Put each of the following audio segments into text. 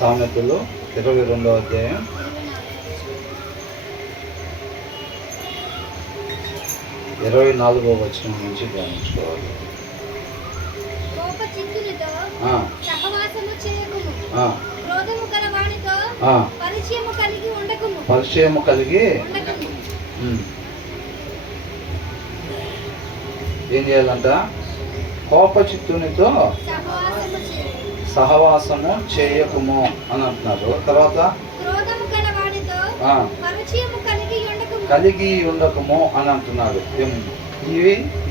సామెతలు 22వ అధ్యాయం 24వ వచనం నుంచి ధ్యానించుకోవాలి. పరిచయము కలిగి ఏం చేయాలంట? కోపచిత్తునితో సహవాసము చేయకుము అని అంటున్నారు. తర్వాత కలిగి ఉండకము అని అంటున్నాడు.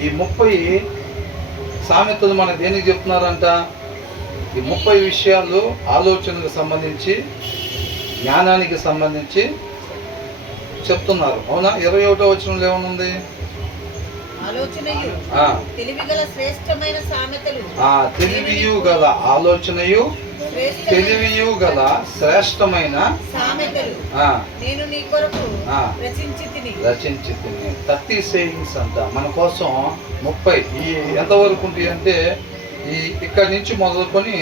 ఈ 30 సామెతలు మనకు దేనికి చెప్తున్నారంట? ఈ 30 విషయాలు ఆలోచనకు సంబంధించి, జ్ఞానానికి సంబంధించి చెప్తున్నారు. అవునా? 21వ వచనంలో ఏమనుంది? తెలివియు గల ఆలోచనయు తెలివియు గల శ్రేష్టమైన నేను నీ కొరకు రచించి 30 సేయింగ్స్ అంట మన కోసం. 30 ఎంతవరకు ఉంటాయి అంటే ఇక్కడి నుంచి మొదలుకొని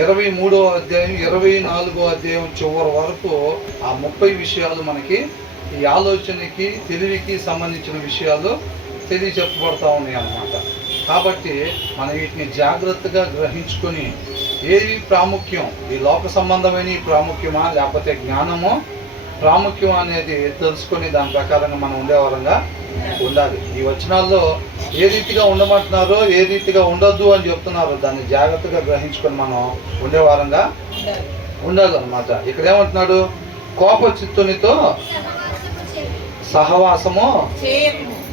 23వ అధ్యాయం 24వ అధ్యాయం చివరి వరకు ఆ 30 విషయాలు మనకి ఈ ఆలోచనకి తెలివికి సంబంధించిన విషయాలు తెలియచెప్పబడతా ఉన్నాయి అన్నమాట. కాబట్టి మనం వీటిని జాగ్రత్తగా గ్రహించుకొని ఏది ప్రాముఖ్యం, ఈ లోక సంబంధమైన ప్రాముఖ్యమా లేకపోతే జ్ఞానము ప్రాముఖ్యం అనేది తెలుసుకొని దాని ప్రకారంగా మనం ఉండేవారంగా ఉండాలి. ఈ వచనాల్లో ఏ రీతిగా ఉండమంటున్నారో ఏ రీతిగా ఉండొద్దు అని చెప్తున్నారో దాన్ని జాగ్రత్తగా గ్రహించుకొని మనం ఉండేవారంగా ఉండాలన్నమాట. ఇక్కడ ఏమంటున్నాడు? కోపచిత్తునితో సహవాసము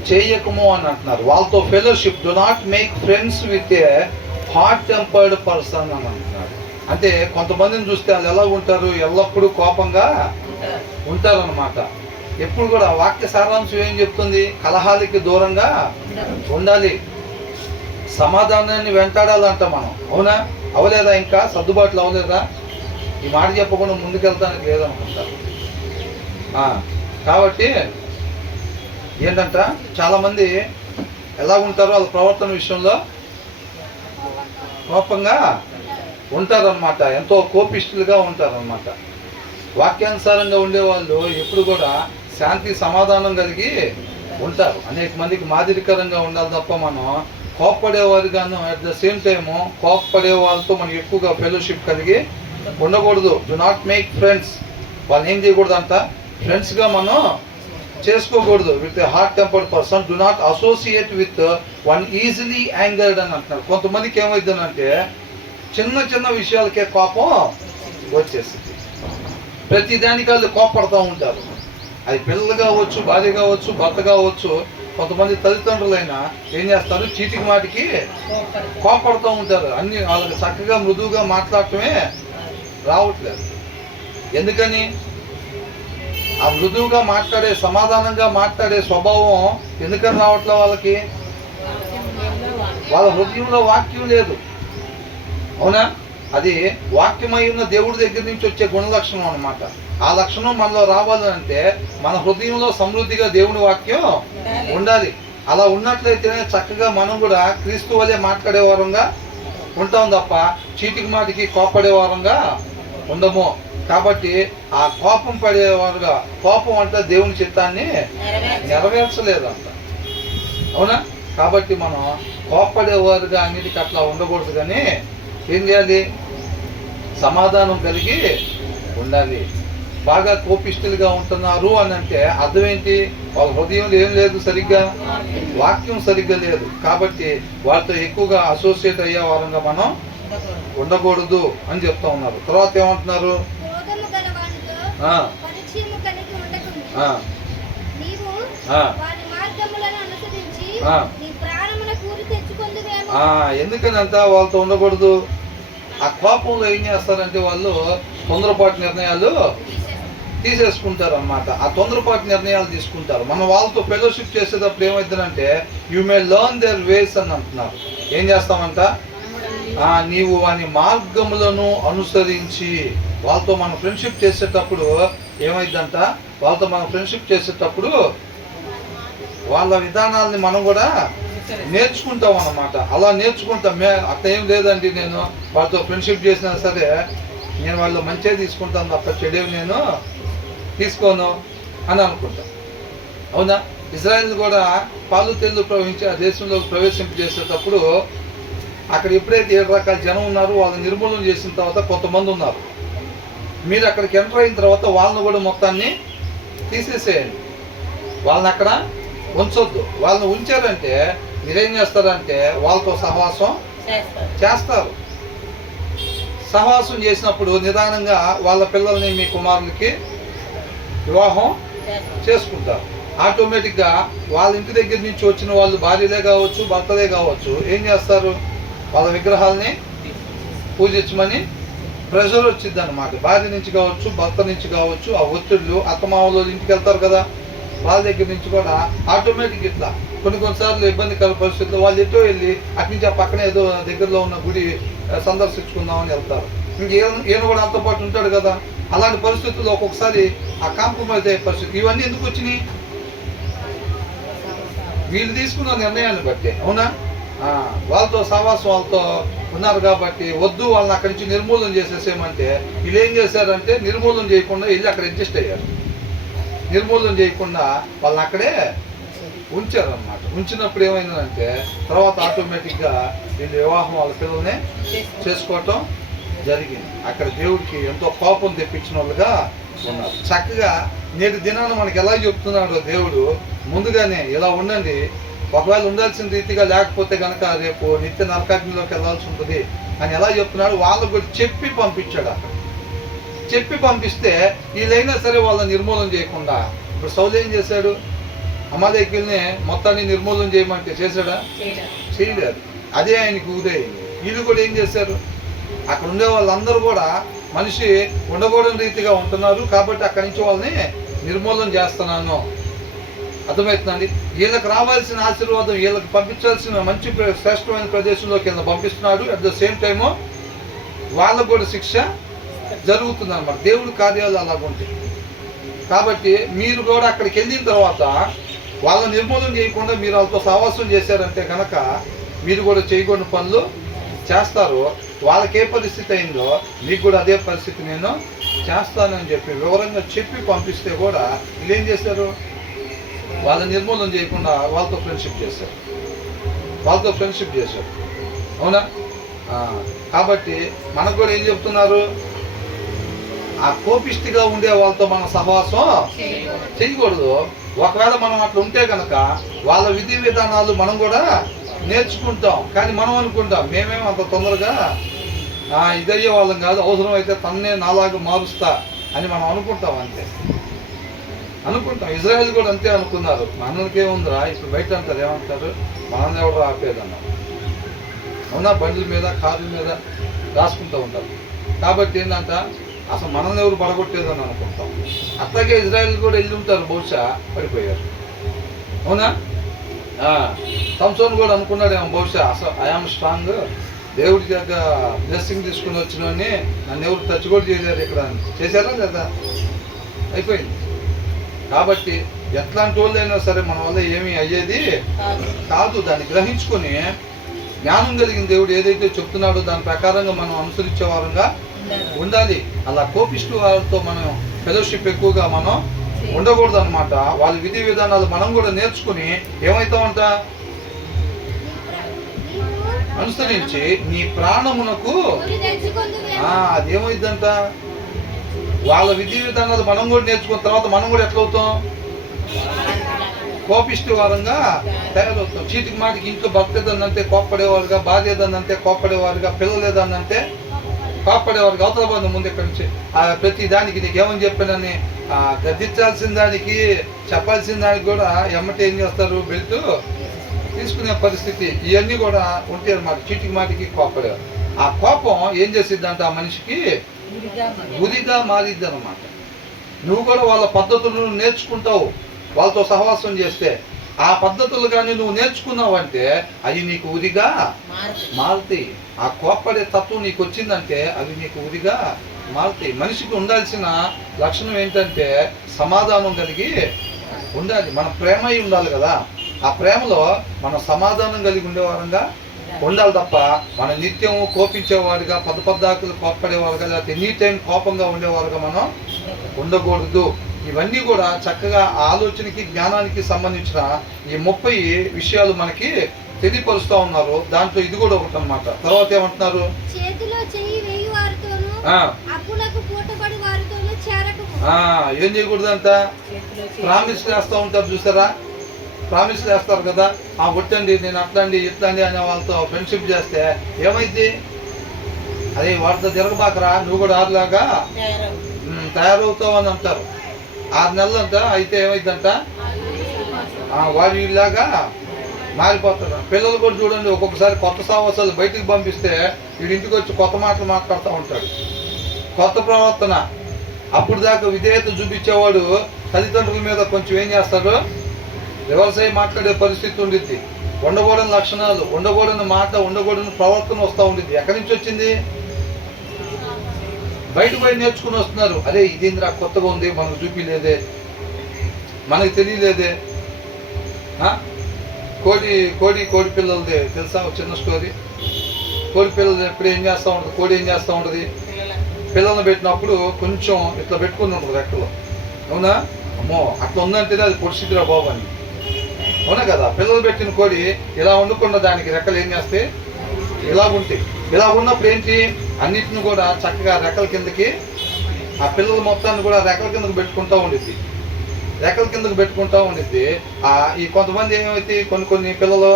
చేయకము అని అంటున్నారు. వాళ్ళతో fellowship, do not make friends with a hot tempered person అని అంటున్నారు. అంటే కొంతమందిని చూస్తే వాళ్ళు ఎలా ఉంటారు? ఎల్లప్పుడూ కోపంగా ఉంటారు అన్నమాట. ఎప్పుడు కూడా వాక్య సారాంశం ఏం చెప్తుంది? కలహాలకి దూరంగా ఉండాలి, సమాధానాన్ని వెంటాడాలంట మనం. అవునా? అవలేదా? ఇంకా సర్దుబాట్లు అవలేదా? ఈ మాట చెప్పకుండా ముందుకెళ్తానికి లేదనుకుంటా. కాబట్టి ఏంటంట, చాలామంది ఎలా ఉంటారో వాళ్ళ ప్రవర్తన విషయంలో కోపంగా ఉంటారనమాట. ఎంతో కోపిష్ఠులుగా ఉంటారనమాట. వాక్యానుసారంగా ఉండేవాళ్ళు ఎప్పుడు కూడా శాంతి సమాధానం కలిగి ఉంటారు. అనేక మందికి మాదిరికరంగా ఉండాలి తప్ప మనం కోప్పడేవారిగాను అట్ ద సేమ్ టైము కోప్పడే వాళ్ళతో మనం ఎక్కువగా ఫెలోషిప్ కలిగి ఉండకూడదు. Do not make friends. వాళ్ళు ఏం చేయకూడదు అంట? ఫ్రెండ్స్గా మనం చేసుకోకూడదు. With hot tempered person do not associate with one easily angered అని అంటున్నారు. కొంతమందికి ఏమైందంటే చిన్న చిన్న విషయాలకే కోపం వచ్చేసింది. ప్రతిదానికి వాళ్ళు కోప్పడుతూ ఉంటారు. అది పిల్లలు కావచ్చు, భార్య కావచ్చు, భర్త కావచ్చు. కొంతమంది తల్లిదండ్రులైనా ఏం చేస్తారు? చీటికి మాటికి కోప్పడుతూ ఉంటారు. అన్ని వాళ్ళకి చక్కగా మృదువుగా మాట్లాడటమే రావట్లేదు. ఎందుకని? ఆ మృదువుగా మాట్లాడే, సమాధానంగా మాట్లాడే స్వభావం ఎందుకని రావట్లేదు వాళ్ళకి? వాళ్ళ హృదయంలో వాక్యం లేదు. అవునా? అది వాక్యమై ఉన్న దేవుడి దగ్గర నుంచి వచ్చే గుణలక్షణం అన్నమాట. ఆ లక్షణం మనలో రావాలంటే మన హృదయంలో సమృద్ధిగా దేవుని వాక్యం ఉండాలి. అలా ఉన్నట్లయితేనే చక్కగా మనం కూడా క్రీస్తు వలె మాట్లాడే వారంగా ఉంటాం తప్ప చీటికి మాటికి కోపడే వారంగా ఉండము. కాబట్టి ఆ కోపం పడేవారుగా, కోపం అంటే దేవుని చిత్తాన్ని నెరవేర్చలేదంట. అవునా? కాబట్టి మనం కోపడేవారుగా అన్నిటికీ అట్లా ఉండకూడదు. కానీ ఏం చేయాలి? సమాధానం కలిగి ఉండాలి. బాగా కోపిష్ఠులుగా ఉంటున్నారు అని అంటే అర్థం ఏంటి? వాళ్ళ హృదయంలో ఏం లేదు, సరిగ్గా వాక్యం సరిగ్గా లేదు. కాబట్టి వాళ్ళతో ఎక్కువగా అసోసియేట్ అయ్యే వారంగా మనం ఉండకూడదు అని చెప్తా ఉన్నారు. తర్వాత ఏమంటున్నారు? ఎందుకనంత వాళ్ళతో ఉండకూడదు? ఆ కోపంలో ఏం చేస్తారంటే వాళ్ళు తొందరపాటు నిర్ణయాలు తీసేసుకుంటారు అన్నమాట. ఆ తొందరపాటు నిర్ణయాలు తీసుకుంటారు. మనం వాళ్ళతో ఫెలోషిప్ చేసేటప్పుడు ఏమవుతుందంటే యు మే లెర్న్ దేర్ వేస్ అని అంటున్నారు. ఏం చేస్తామంట? నీవు వాని మార్గములను అనుసరించి. వాళ్ళతో మనం ఫ్రెండ్షిప్ చేసేటప్పుడు ఏమైందంట? వాళ్ళతో మనం ఫ్రెండ్షిప్ చేసేటప్పుడు వాళ్ళ విధానాలని మనం కూడా నేర్చుకుంటాం అన్నమాట. అలా నేర్చుకుంటాం. అట్లా ఏం లేదండి, నేను వాళ్ళతో ఫ్రెండ్షిప్ చేసినా సరే నేను వాళ్ళు మంచిగా తీసుకుంటాను తప్ప చెడేవి నేను తీసుకోను అని అనుకుంటా. అవునా? ఇజ్రాయెల్ కూడా పాలు తెల్లు ప్రవహించి ఆ దేశంలోకి ప్రవేశింపజేసేటప్పుడు అక్కడ ఎప్పుడైతే 7 రకాల జనం ఉన్నారో వాళ్ళని నిర్మూలన చేసిన తర్వాత కొంతమంది ఉన్నారు. మీరు అక్కడికి ఎంటర్ అయిన తర్వాత వాళ్ళని కూడా మొత్తాన్ని తీసేసేయండి, వాళ్ళని అక్కడ ఉంచొద్దు. వాళ్ళని ఉంచారంటే మీరేం చేస్తారంటే వాళ్ళతో సహవాసం చేస్తారు. సహవాసం చేసినప్పుడు నిదానంగా వాళ్ళ పిల్లల్ని మీ కుమారులకి వివాహం చేసుకుంటారు. ఆటోమేటిక్గా వాళ్ళ ఇంటి దగ్గర నుంచి వచ్చిన వాళ్ళు భార్యలే కావచ్చు, భర్తలే కావచ్చు, ఏం చేస్తారు? వాళ్ళ విగ్రహాలని పూజించమని ప్రెషర్ వచ్చింది అన్నమాట. భార్య నుంచి కావచ్చు, భర్త నుంచి కావచ్చు, ఆ ఒత్తిళ్ళు అత్తమామలు ఇంటికి వెళ్తారు కదా, వాళ్ళ దగ్గర నుంచి కూడా ఆటోమేటిక్ ఇట్లా కొన్నిసార్లు ఇబ్బందికర పరిస్థితుల్లో వాళ్ళు ఎటో వెళ్ళి అటు నుంచి ఆ పక్కన ఏదో దగ్గరలో ఉన్న గుడి సందర్శించుకుందామని వెళ్తారు. ఈయన కూడా అంత పాటు ఉంటాడు కదా. అలాంటి పరిస్థితుల్లో ఒక్కొక్కసారి ఆ కాంప్రమైజ్ అయ్యే పరిస్థితి. ఇవన్నీ ఎందుకు వచ్చినాయి? వీళ్ళు తీసుకున్న నిర్ణయాన్ని బట్టి. అవునా? వాళ్ళతో సహవాసం వాళ్ళతో ఉన్నారు కాబట్టి వద్దు, వాళ్ళని అక్కడి నుంచి నిర్మూలన చేసేసేమంటే వీళ్ళు ఏం చేశారంటే నిర్మూలన చేయకుండా వెళ్ళి అక్కడ అడ్జస్ట్ అయ్యారు. నిర్మూలన చేయకుండా వాళ్ళని అక్కడే ఉంచారన్నమాట. ఉంచినప్పుడు ఏమైందంటే తర్వాత ఆటోమేటిక్గా వీళ్ళు వివాహం వాళ్ళ పిల్లల్ని చేసుకోవటం జరిగింది. అక్కడ దేవుడికి ఎంతో కోపం తెప్పించిన వాళ్ళుగా ఉన్నారు. చక్కగా నేటి దినాన్ని మనకి ఎలా చెప్తున్నాడో దేవుడు, ముందుగానే ఇలా ఉండండి, ఒకవేళ ఉండాల్సిన రీతిగా లేకపోతే కనుక రేపు నిత్య నరకాగ్నిలోకి వెళ్ళాల్సి ఉంటుంది అని ఎలా చెప్తున్నాడు. వాళ్ళకు కూడా చెప్పి పంపించాడు. అక్కడ చెప్పి పంపిస్తే వీళ్ళైనా సరే వాళ్ళని నిర్మూలన చేయకుండా, ఇప్పుడు సౌలు ఏం చేశాడు? అమాలేకీయుల్ని మొత్తాన్ని నిర్మూలన చేయమంటే చేశాడా? చేయలేదు. అదే ఆయనకు ఉదయింది. వీళ్ళు కూడా ఏం చేశారు? అక్కడ ఉండే వాళ్ళందరూ కూడా మనిషి ఉండకూడని రీతిగా ఉంటున్నారు కాబట్టి అక్కడి నుంచి వాళ్ళని నిర్మూలన చేస్తున్నాను. అర్థమవుతుందండి? వీళ్ళకి రావాల్సిన ఆశీర్వాదం, వీళ్ళకి పంపించాల్సిన మంచి శ్రేష్టమైన ప్రదేశంలోకి వీళ్ళని పంపిస్తున్నాడు. అట్ ద సేమ్ టైము వాళ్ళకు కూడా శిక్ష జరుగుతుంది అన్నమాట. దేవుడి కార్యాలు అలాగుంటాయి. కాబట్టి మీరు కూడా అక్కడికి వెళ్ళిన తర్వాత వాళ్ళని నిర్మూలన చేయకుండా మీరు వాళ్ళతో సహవాసం చేశారంటే కనుక మీరు కూడా చేయకూడని పనులు చేస్తారు. వాళ్ళకి ఏ పరిస్థితి అయిందో మీకు కూడా అదే పరిస్థితి నేను చేస్తానని చెప్పి వివరంగా చెప్పి పంపిస్తే కూడా వీళ్ళు ఏం చేశారు? వాళ్ళని నిర్మూలన చేయకుండా వాళ్ళతో ఫ్రెండ్షిప్ చేశారు. అవునా? కాబట్టి మనకు కూడా ఏం చెప్తున్నారు? ఆ కోపిష్టిగా ఉండే వాళ్ళతో మనం సహవాసం చేయకూడదు. ఒకవేళ మనం అట్లా ఉంటే కనుక వాళ్ళ విధి విధానాలు మనం కూడా నేర్చుకుంటాం. కానీ మనం అనుకుంటాం మేమేమో అంత తొందరగా ఇదయ్యే వాళ్ళం కాదు, అవసరం అయితే తన్నే నాలాగా మారుస్తా అని మనం అనుకుంటాం. అంతే అనుకుంటాం. ఇజ్రాయెల్ కూడా అంతే అనుకున్నారు. మనకేముందిరా, ఇప్పుడు బయట అంటారు ఏమంటారు? మనల్ని ఎవరు ఆపేదన్నారు. అవునా? బండ్ల మీద కార్ల మీద రాసుకుంటూ ఉంటారు. కాబట్టి ఏంటంట అసలు మనల్ని ఎవరు పడగొట్టేదని అనుకుంటాం. అట్లాగే ఇజ్రాయెల్ కూడా వెళ్ళి ఉంటారు, బహుశా పడిపోయారు. అవునా? సంసోన్ కూడా అనుకున్నాడేమో బహుశా, అసలు ఐఆమ్ స్ట్రాంగ్, దేవుడి దగ్గర బ్లెస్సింగ్ తీసుకుని వచ్చినోని నన్ను ఎవరు టచ్ కూడా చేయలేరు ఇక్కడ. చేశారా లేదా? అయిపోయింది. కాబట్టి ఎట్లాంటి వాళ్ళైనా సరే మన వల్ల ఏమీ అయ్యేది కాదు. దాన్ని గ్రహించుకొని జ్ఞానం కలిగిన దేవుడు ఏదైతే చెప్తున్నాడో దాని ప్రకారంగా మనం అనుసరించే వారంగా ఉండాలి. అలా కోపిష్టి వాళ్ళతో మనం ఫెలోషిప్ ఎక్కువగా మనం ఉండకూడదు అనమాట. వాళ్ళ విధి విధానాలు మనం కూడా నేర్చుకుని ఏమవుతామంట? అనుసరించి నీ ప్రాణమునకు అదేమైందంట? వాళ్ళ విధి విధానాలు మనం కూడా నేర్చుకున్న తర్వాత మనం కూడా ఎట్లవుతాం? కోపిష్టి వారంగా తయారవుతాం. చీటికి మాటికి ఇంట్లో భర్త ఏదన్నంటే కోప్పడేవారుగా, భార్య ఏదన్నంటే కోప్పడేవారుగా, పిల్లలు ఏదన్నంటే కోప్పడేవారుగా. అవతల బంధం ముందు ఇక్కడి నుంచి ప్రతి దానికి నీకేమని చెప్పానని గద్దించాల్సిన దానికి, చెప్పాల్సిన దానికి కూడా ఎమ్మటి ఏం చేస్తారు? బెల్ట్ తీసుకునే పరిస్థితి ఇవన్నీ కూడా ఉంటాయి అన్నమాట. చీటికి మాటికి కోప్పడేవారు. ఆ కోపం ఏం చేసిద్దంట? ఆ మనిషికి గురిగా మారిద్ది అనమాట. నువ్వు కూడా వాళ్ళ పద్ధతులను నేర్చుకుంటావు వాళ్ళతో సహవాసం చేస్తే. ఆ పద్ధతులు కానీ నువ్వు నేర్చుకున్నావంటే అవి నీకు ఉరిగా మారుతాయి. ఆ కోప్పడే తత్వం నీకు వచ్చిందంటే అవి నీకు ఉరిగా మారుతాయి. మనిషికి ఉండాల్సిన లక్షణం ఏంటంటే సమాధానం కలిగి ఉండాలి. మన ప్రేమ ఉండాలి కదా. ఆ ప్రేమలో మనం సమాధానం కలిగి ఉండేవారంగా ఉండాలి తప్ప మన నిత్యం కోపించేవాడిగా పద్దాకులు కోప్పడేవారుగా లేకపోతే ఎనీ టైం కోపంగా ఉండేవారుగా మనం ఉండకూడదు. ఇవన్నీ కూడా చక్కగా ఆలోచనకి జ్ఞానానికి సంబంధించిన ఈ 30 విషయాలు మనకి తెలియపరుస్తూ ఉన్నారు. దాంట్లో ఇది కూడా ఒకటి అన్నమాట. తర్వాత ఏమంటున్నారు, చేతిలో చెయ్యి వేయి వారితోను అప్పులకు పూటబడి వారితోను చేరకము. ఏం చేయకూడదంట, ప్రామిస్ చేస్తూ ఉంటారు చూసారా, ప్రామిస్ చేస్తారు కదా, కొట్టండి నేను అట్లండి ఇట్లండి అనే వాళ్ళతో ఫ్రెండ్షిప్ చేస్తే ఏమైంది, అదే వాటితో తిరగబాకరా నువ్వు కూడా ఆరులాగా తయారవుతావు అని అంటారు. 6 నెలలు అంట అయితే ఏమైందంట, వాడు వీళ్ళలాగా మారిపోతాడు. పిల్లలు కూడా చూడండి, ఒక్కొక్కసారి కొత్త సాహసాలు బయటికి పంపిస్తే వీడి ఇంటికి వచ్చి కొత్త మాటలు మాట్లాడుతూ ఉంటాడు, కొత్త ప్రవర్తన. అప్పుడు దాకా విధేయత చూపించేవాడు తల్లిదండ్రుల మీద కొంచెం ఏం చేస్తాడు, రివర్స్ అయ్యి మాట్లాడే పరిస్థితి ఉండిద్ది. ఉండకూడని లక్షణాలు, ఉండకూడని మాట, ఉండకూడని ప్రవర్తన వస్తూ ఉండిద్ది. ఎక్కడి నుంచి వచ్చింది, బయటకు పోయి నేర్చుకుని వస్తున్నారు. అరే ఇదేంద్రా కొత్తగా ఉంది, మనకు చూపిలేదే, మనకు తెలియలేదే. కోడి పిల్లలది తెలుసా ఒక చిన్న స్టోరీ. కోడి పిల్లలు ఎప్పుడు ఏం చేస్తూ ఉంటుంది, కోడి ఏం చేస్తూ ఉంటుంది, పిల్లల్ని పెట్టినప్పుడు కొంచెం ఇట్లా పెట్టుకుని ఉంటుంది రెక్కలో. అవునా, అమ్మో అట్లా ఉందంటేనే అది పొడిచిద్దిరా బాబు అని. అవునా కదా, పిల్లలు పెట్టిన కోడి ఇలా ఉండకుండా దానికి రెక్కలు ఏం చేస్తే ఇలా ఉంటాయి. ఇలా ఉన్నప్పుడు ఏంటి, అన్నిటిని కూడా చక్కగా రెక్కల కిందకి, ఆ పిల్లల మొత్తాన్ని కూడా రెక్కల కిందకి పెట్టుకుంటూ ఉండిద్ది, రెక్కల కిందకి పెట్టుకుంటూ ఉండిద్ది. ఈ కొంతమంది ఏమైతే కొన్ని పిల్లలు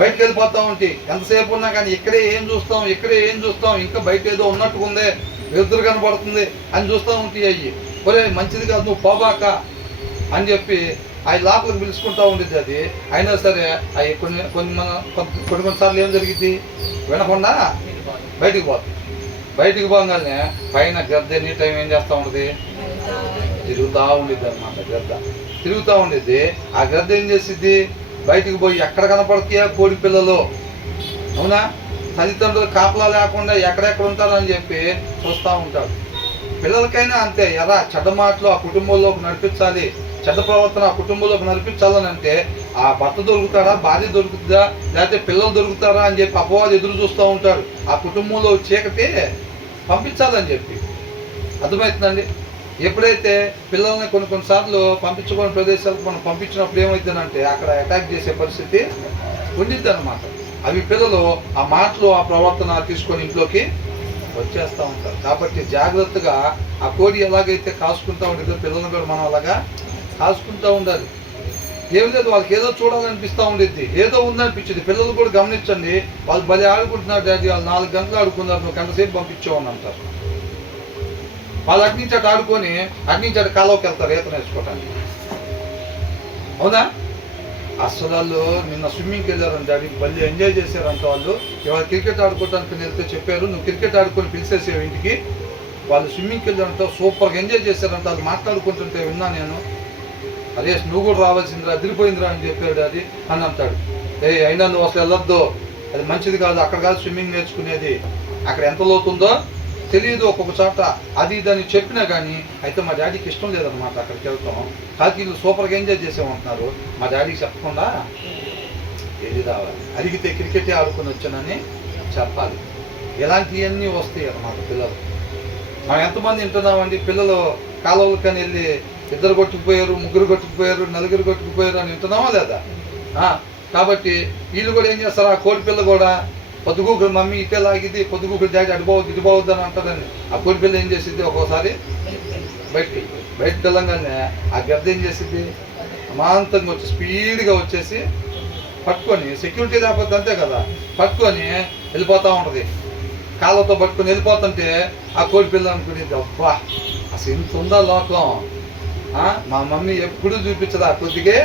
బయటకు వెళ్ళిపోతూ ఉంటాయి. ఎంతసేపు ఉన్నా కానీ ఇక్కడే ఏం చూస్తాం, ఇంకా బయట ఏదో ఉన్నట్టుకుందే, ఎదురు కనబడుతుంది అని చూస్తూ ఉంటాయి. అయ్యి ఒరే మంచిది కాదు నువ్వు పోబాక అని చెప్పి అవి లోపలికి పిలుచుకుంటూ ఉండిద్ది. అది అయినా సరే అవి కొన్నిసార్లు ఏం జరిగింది, వినకుండా బయటికి పోగానే పైన గద్ద ఎనీ టైం ఏం చేస్తూ ఉంటుంది, తిరుగుతూ ఉండిద్ది అనమాట. గద్ద తిరుగుతూ ఉండిద్ది. ఆ గద్ద ఏం చేసిద్ది, బయటికి పోయి ఎక్కడ కనపడతాయా కోడి పిల్లలు. అవునా, తల్లిదండ్రులు కాపలా లేకుండా ఎక్కడెక్కడ ఉంటారని చెప్పి చూస్తూ ఉంటాడు. పిల్లలకైనా అంతే, ఎరా చెడ్డ మాటలు ఆ కుటుంబంలోకి నడిపించాలి, చెడ్డ ప్రవర్తన ఆ కుటుంబంలోకి నడిపించాలని అంటే ఆ భర్త దొరుకుతాడా, భార్య దొరుకుతుందా, లేకపోతే పిల్లలు దొరుకుతారా అని చెప్పి అపవాది ఎదురు చూస్తూ ఉంటాడు. ఆ కుటుంబంలో చీకటి పంపించాలని చెప్పి. అర్థమవుతుందండి. ఎప్పుడైతే పిల్లల్ని కొన్నిసార్లు పంపించుకునే ప్రదేశాలకు మనం పంపించినప్పుడు ఏమవుతుందంటే అక్కడ అటాక్ చేసే పరిస్థితి ఉండిద్ది అనమాట. అవి పిల్లలు ఆ మాటలు ఆ ప్రవర్తన తీసుకొని ఇంట్లోకి వచ్చేస్తూ ఉంటారు. కాబట్టి జాగ్రత్తగా ఆ కోడి ఎలాగైతే కాసుకుంటూ ఉండేదో పిల్లలను కూడా మనం అలాగా కాసుకుంటూ ఉండాలి. ఏం లేదు, వాళ్ళకి ఏదో చూడాలనిపిస్తూ ఉండేది, ఏదో ఉందనిపించింది. పిల్లలు కూడా గమనించండి, వాళ్ళు భలే ఆడుకుంటున్నారు డాడీ, వాళ్ళు 4 గంటలు ఆడుకున్నారు, నువ్వు గంట సేపు పంపించావని అంటారు. వాళ్ళు అటు అటు ఆడుకొని అటు కాలువకి వెళ్తారు ఈత నేర్చుకోవటానికి. అవునా, అసలు వాళ్ళు నిన్న స్విమ్మింగ్కి వెళ్ళారండి, డాడీ మళ్ళీ ఎంజాయ్ చేశారంట. వాళ్ళు ఇవాళ క్రికెట్ ఆడుకోవటానికి వెళ్తే చెప్పారు, నువ్వు క్రికెట్ ఆడుకొని పిలిచేసావు ఇంటికి. వాళ్ళు స్విమ్మింగ్కి వెళ్ళారంట, సూపర్గా ఎంజాయ్ చేశారంట. వాళ్ళు మాట్లాడుకుంటుంటే విన్నా నేను. అరే నువ్వు కూడా రావాల్సిందిరా, అదిరిపోయిందిరా అని చెప్పాడు అది అని అంటాడు. అయినా నువ్వు అసలు వెళ్ళొద్దు, అది మంచిది కాదు, అక్కడ కాదు స్విమ్మింగ్ నేర్చుకునేది, అక్కడ ఎంత లోతుందో తెలియదు ఒక్కొక్క చోట, అది ఇదని చెప్పినా కానీ. అయితే మా డాడీకి ఇష్టం లేదనమాట అక్కడికి వెళ్తాం, కాకి వీళ్ళు సూపర్గా ఎంజాయ్ చేసామంటున్నారు. మా డాడీకి చెప్పకుండా వెళ్ళి రావాలి, అడిగితే క్రికెటే ఆడుకొని వచ్చానని చెప్పాలి. ఇలాంటివన్నీ వస్తాయి అన్నమాట పిల్లలు. మనం ఎంతమంది వింటున్నామండి, పిల్లలు కాలువలకని వెళ్ళి 2 కొట్టుకుపోయారు, 3 కొట్టుకుపోయారు, 4 కొట్టుకుపోయారు అని వింటున్నామా లేదా? కాబట్టి వీళ్ళు కూడా ఏం చేస్తారు, ఆ కోడి పిల్ల కూడా పొద్దుగూకులు మమ్మీ ఇటే లాగిద్ది, పొద్దుగూకులు డాడీ అడిపోవద్దు ఇటుపోవద్దు అని అంటారండి. ఆ కోడి పిల్ల ఏం చేసిద్ది, ఒక్కోసారి బయటకు వెళ్ళంగానే ఆ గద్ద ఏం చేసిద్ది, అమాంతంగా వచ్చి స్పీడ్గా వచ్చేసి పట్టుకొని, సెక్యూరిటీ లేకపోతే అంతే కదా, పట్టుకొని వెళ్ళిపోతూ ఉంటుంది. కాళ్ళతో పట్టుకొని వెళ్ళిపోతుంటే ఆ కోడి పిల్ల అనుకునేది, అబ్బా అసలు ఇంత ఉందా లోకం, మా మమ్మీ ఎప్పుడు చూపించదు, ఆ కొద్దిగే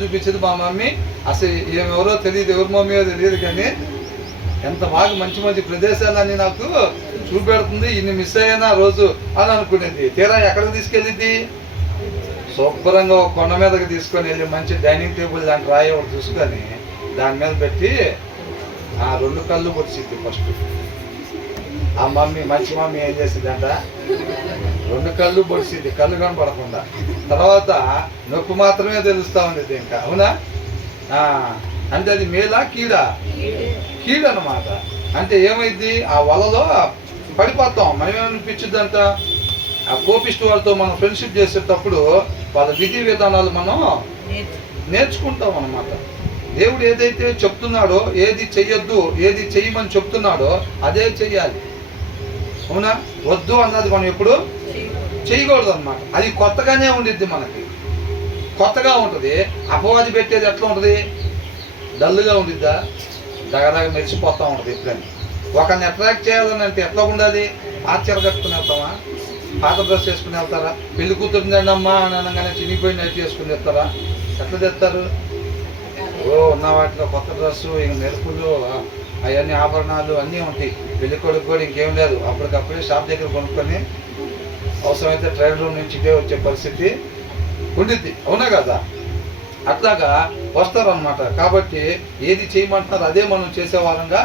చూపించింది మా మమ్మీ. అసలు ఎవరో తెలియదు, ఎవరి మమ్మీయో తెలియదు, కానీ ఎంత బాగా మంచి మంచి ప్రదేశాలన్నీ నాకు చూపెడుతుంది, ఇన్ని మిస్ అయ్యానా రోజు అని అనుకునేది. తీరా ఎక్కడికి తీసుకెళ్ళింది, శుభ్రంగా ఒక కొండ మీదకి తీసుకొని వెళ్ళి మంచి డైనింగ్ టేబుల్ లాంటి రాయి ఒకటి చూసుకొని దాని మీద పెట్టి ఆ 2 కళ్ళు పొడిచిద్ది. ఫస్ట్ ఆ మమ్మీ, మంచి మమ్మీ ఏం చేసింది అంట, 2 కళ్ళు పొడిచిద్ది, కళ్ళు కనపడకుండా. తర్వాత నొప్పి మాత్రమే తెలుస్తూ ఉండేది ఇంకా. అవునా, అంటే అది మేలా కీడా? కీడు అనమాట. అంటే ఏమైంది, ఆ వలలో పడిపోతాం. మనం ఏమనిపించిందంట, ఆ కోపిస్ట్ వాళ్ళతో మనం ఫ్రెండ్షిప్ చేసేటప్పుడు వాళ్ళ విధి విధానాలు మనం నేర్చుకుంటాం అన్నమాట. దేవుడు ఏదైతే చెప్తున్నాడో, ఏది చెయ్యొద్దు, ఏది చెయ్యమని చెప్తున్నాడో అదే చెయ్యాలి. అవునా? వద్దు అన్నది మనం ఎప్పుడు చేయకూడదు అన్నమాట. అది కొత్తగానే ఉండిద్ది, మనకి కొత్తగా ఉంటుంది. అపవాది పెట్టేది ఎట్లా ఉంటుంది? డల్లుగా ఉండిద్దా? దగదగ మెరిసిపోతూ ఉంటుంది. ఎప్పుడైనా ఒకరిని అట్రాక్ట్ చేయాలని అంటే ఎట్లా ఉండాలి? ఆశ్చర్య కట్టుకుని వెళ్తామా? పాత డ్రెస్ వేసుకుని వెళ్తారా? పెళ్లి కూతురుందండి అమ్మా అని అనగానే చినిగిపోయి నైట్ చేసుకుని తెస్తారా? ఎట్లా తెస్తారు? ఉన్న వాటిలో కొత్త డ్రెస్సు, ఇంక మెరుపులు, అవన్నీ ఆభరణాలు అన్నీ ఉంటాయి. పెళ్లి కొడుకు కూడా ఇంకేం లేదు, అప్పటికప్పుడే షాప్ దగ్గర కొనుక్కొని అవసరమైతే ట్రైన్ రూమ్ నుంచి ఇదే వచ్చే పరిస్థితి ఉండిద్ది. అవునా కదా? అట్లాగా వస్తారనమాట. కాబట్టి ఏది చేయమంటున్నారు అదే మనం చేసే వారంగా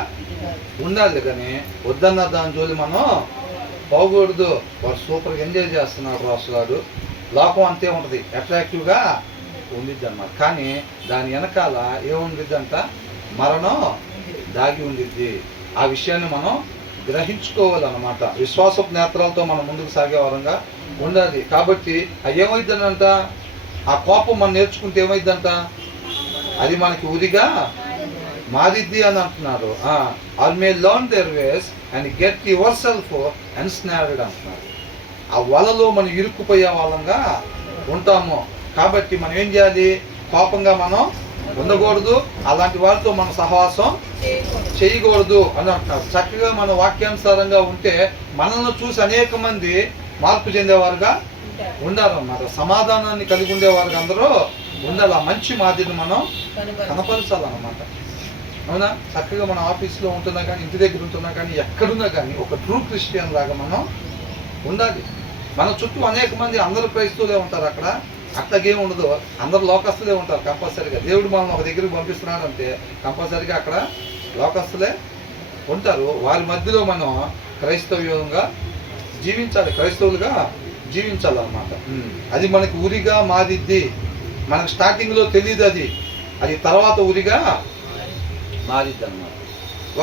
ఉండాలి. కానీ వద్దన్న దాని జోలి మనం పోకూడదు. వాడు సూపర్గా ఎంజాయ్ చేస్తున్నాడు అసలు, లోకం అంతే ఉంటుంది, అట్రాక్టివ్గా ఉండిద్ది అన్నమాట. కానీ దాని వెనకాల ఏముండిద్ది అంట? మరణం దాగి ఉండిద్ది. ఆ విషయాన్ని మనం గ్రహించుకోవాలన్నమాట. విశ్వాసపు నేత్రాలతో మనం ముందుకు సాగే వారంగా ఉండాలి. కాబట్టి అది ఏమైందనంట, ఆ కోపం మనం నేర్చుకుంటే ఏమైందంట, అది మనకి ఉరిగా మారిద్ది అని అంటున్నారు. All may learn their ways and get yourself ensnared అంటున్నారు. ఆ వలలో మనం ఇరుక్కుపోయే వాళ్ళంగా ఉంటాము. కాబట్టి మనం ఏం చేయాలి? కోపంగా మనం ఉండకూడదు, అలాంటి వారితో మనం సహవాసం చేయకూడదు అని అంటున్నారు. చక్కగా మన వాక్యానుసారంగా ఉంటే మనల్ని చూసి అనేక మంది మార్పు చెందేవారుగా ఉండాలన్నమాట. సమాధానాన్ని కలిగి ఉండేవారు అందరూ ఉండాలి. ఆ మంచి మాదిరిని మనం కనపరచాలన్నమాట. అవునా? చక్కగా మన ఆఫీస్లో ఉంటున్నా కానీ, ఇంటి దగ్గర ఉంటున్నా కానీ, ఎక్కడున్నా కానీ ఒక ట్రూ క్రిస్టియన్ లాగా మనం ఉండాలి. మన చుట్టూ అనేక మంది అందరూ క్రైస్తవులే ఉంటారు. అక్కడ అట్లాగేం ఉండదు, అందరు లోకస్తులే ఉంటారు కంపల్సరీగా. దేవుడు మనం ఒక దగ్గరికి పంపిస్తున్నాడంటే కంపల్సరీగా అక్కడ లోకస్తులే ఉంటారు. వారి మధ్యలో మనం క్రైస్తవ్యంగా జీవించాలి, క్రైస్తవులుగా జీవించాలన్నమాట. అది మనకి ఉరిగా మారిద్ది. మనకు స్టార్టింగ్లో తెలియదు, అది తర్వాత ఉరిగా మారిద్ది అన్నమాట.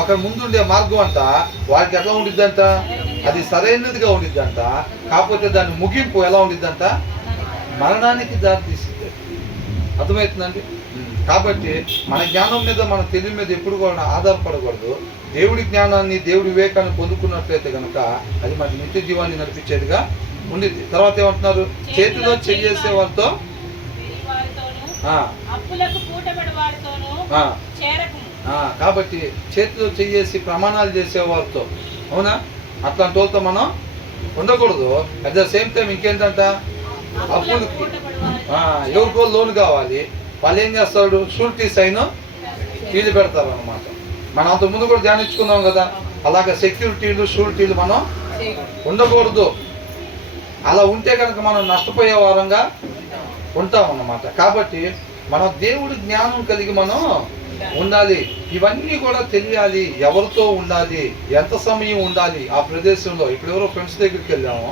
ఒక ముందుండే మార్గం అంట వాడికి ఎట్లా ఉండిద్దంట, అది సరైనదిగా ఉండిద్దంట. కాకపోతే దాని ముగింపు ఎలా ఉండిద్దంట, మరణానికి దారి తీసింది. అర్థమవుతుందండి? కాబట్టి మన జ్ఞానం మీద, మన తెలివి మీద ఎప్పుడు కూడా ఆధారపడకూడదు. దేవుడి జ్ఞానాన్ని, దేవుడి వివేకాన్ని పొందుకున్నట్లయితే కనుక అది మనకి నిత్య జీవాన్ని నడిపించేదిగా ఉండిద్ది. తర్వాత ఏమంటున్నారు? చేతిలో చెయ్యేసే వారితో కాబట్టి చేతిలో చెయ్యేసి ప్రమాణాలు చేసేవారితో, అవునా, అట్లాంటి వాళ్ళతో మనం ఉండకూడదు. అట్ ద సేమ్ టైం ఇంకేంటంట, అప్పులకి ఎవరికో లోన్ కావాలి, వాళ్ళు ఏం చేస్తాడు? షూరిటీ సైన్ వీళ్ళు పెడతారు అనమాట. మనం అంత ముందు కూడా ధ్యానించుకున్నాం కదా, అలాగే సెక్యూరిటీలు, షూరిటీలు మనం ఉండకూడదు. అలా ఉంటే కనుక మనం నష్టపోయే వారంగా ఉంటాం అన్నమాట. కాబట్టి మనం దేవుడి జ్ఞానం కలిగి మనం ఉండాలి. ఇవన్నీ కూడా తెలియాలి. ఎవరితో ఉండాలి, ఎంత సమయం ఉండాలి ఆ ప్రదేశంలో. ఇప్పుడు ఎవరో ఫ్రెండ్స్ దగ్గరికి వెళ్ళామో,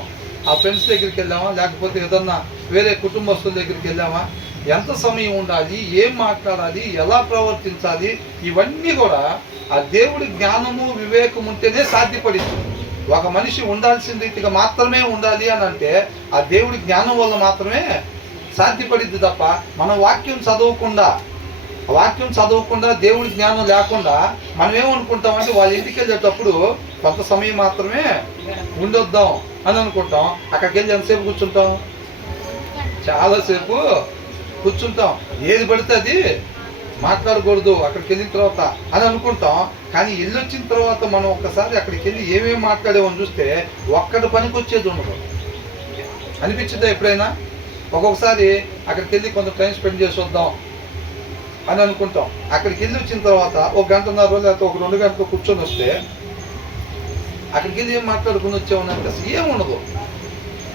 ఆ ఫ్రెండ్స్ దగ్గరికి వెళ్ళామా, లేకపోతే ఏదన్నా వేరే కుటుంబస్తుల దగ్గరికి వెళ్ళామా, ఎంత సమయం ఉండాలి, ఏం మాట్లాడాలి, ఎలా ప్రవర్తించాలి, ఇవన్నీ కూడా ఆ దేవుడి జ్ఞానము, వివేకం ఉంటేనే సాధ్యపడింది. ఒక మనిషి ఉండాల్సిన రీతిగా మాత్రమే ఉండాలి అని అంటే ఆ దేవుడి జ్ఞానం వల్ల మాత్రమే సాధ్యపడిద్ది తప్ప మనం వాక్యం చదవకుండా దేవుడి జ్ఞానం లేకుండా మనం ఏమనుకుంటామంటే వాళ్ళ ఇంటికి వెళ్ళేటప్పుడు కొంత సమయం మాత్రమే ఉండొద్దాం అని అనుకుంటాం. అక్కడికి వెళ్ళి ఎంతసేపు కూర్చుంటాం? చాలాసేపు కూర్చుంటాం. ఏది పడితే అది మాట్లాడకూడదు అక్కడికి వెళ్ళిన తర్వాత అని అనుకుంటాం. కానీ వెళ్ళొచ్చిన తర్వాత మనం ఒక్కసారి అక్కడికి వెళ్ళి ఏమేమి మాట్లాడేమని చూస్తే ఒక్కటి పనికి వచ్చేది ఉండదు. అనిపించిందా ఎప్పుడైనా? ఒక్కొక్కసారి అక్కడికి వెళ్ళి కొంత టైం స్పెండ్ చేసి వద్దాం అని అనుకుంటాం. అక్కడికి వెళ్ళి వచ్చిన తర్వాత ఒక గంటన్నర లేకపోతే ఒక 2 గంటలు కూర్చొని వస్తే అక్కడికి వెళ్ళి ఏం మాట్లాడుకుని వచ్చామని అసలు ఏముండదు.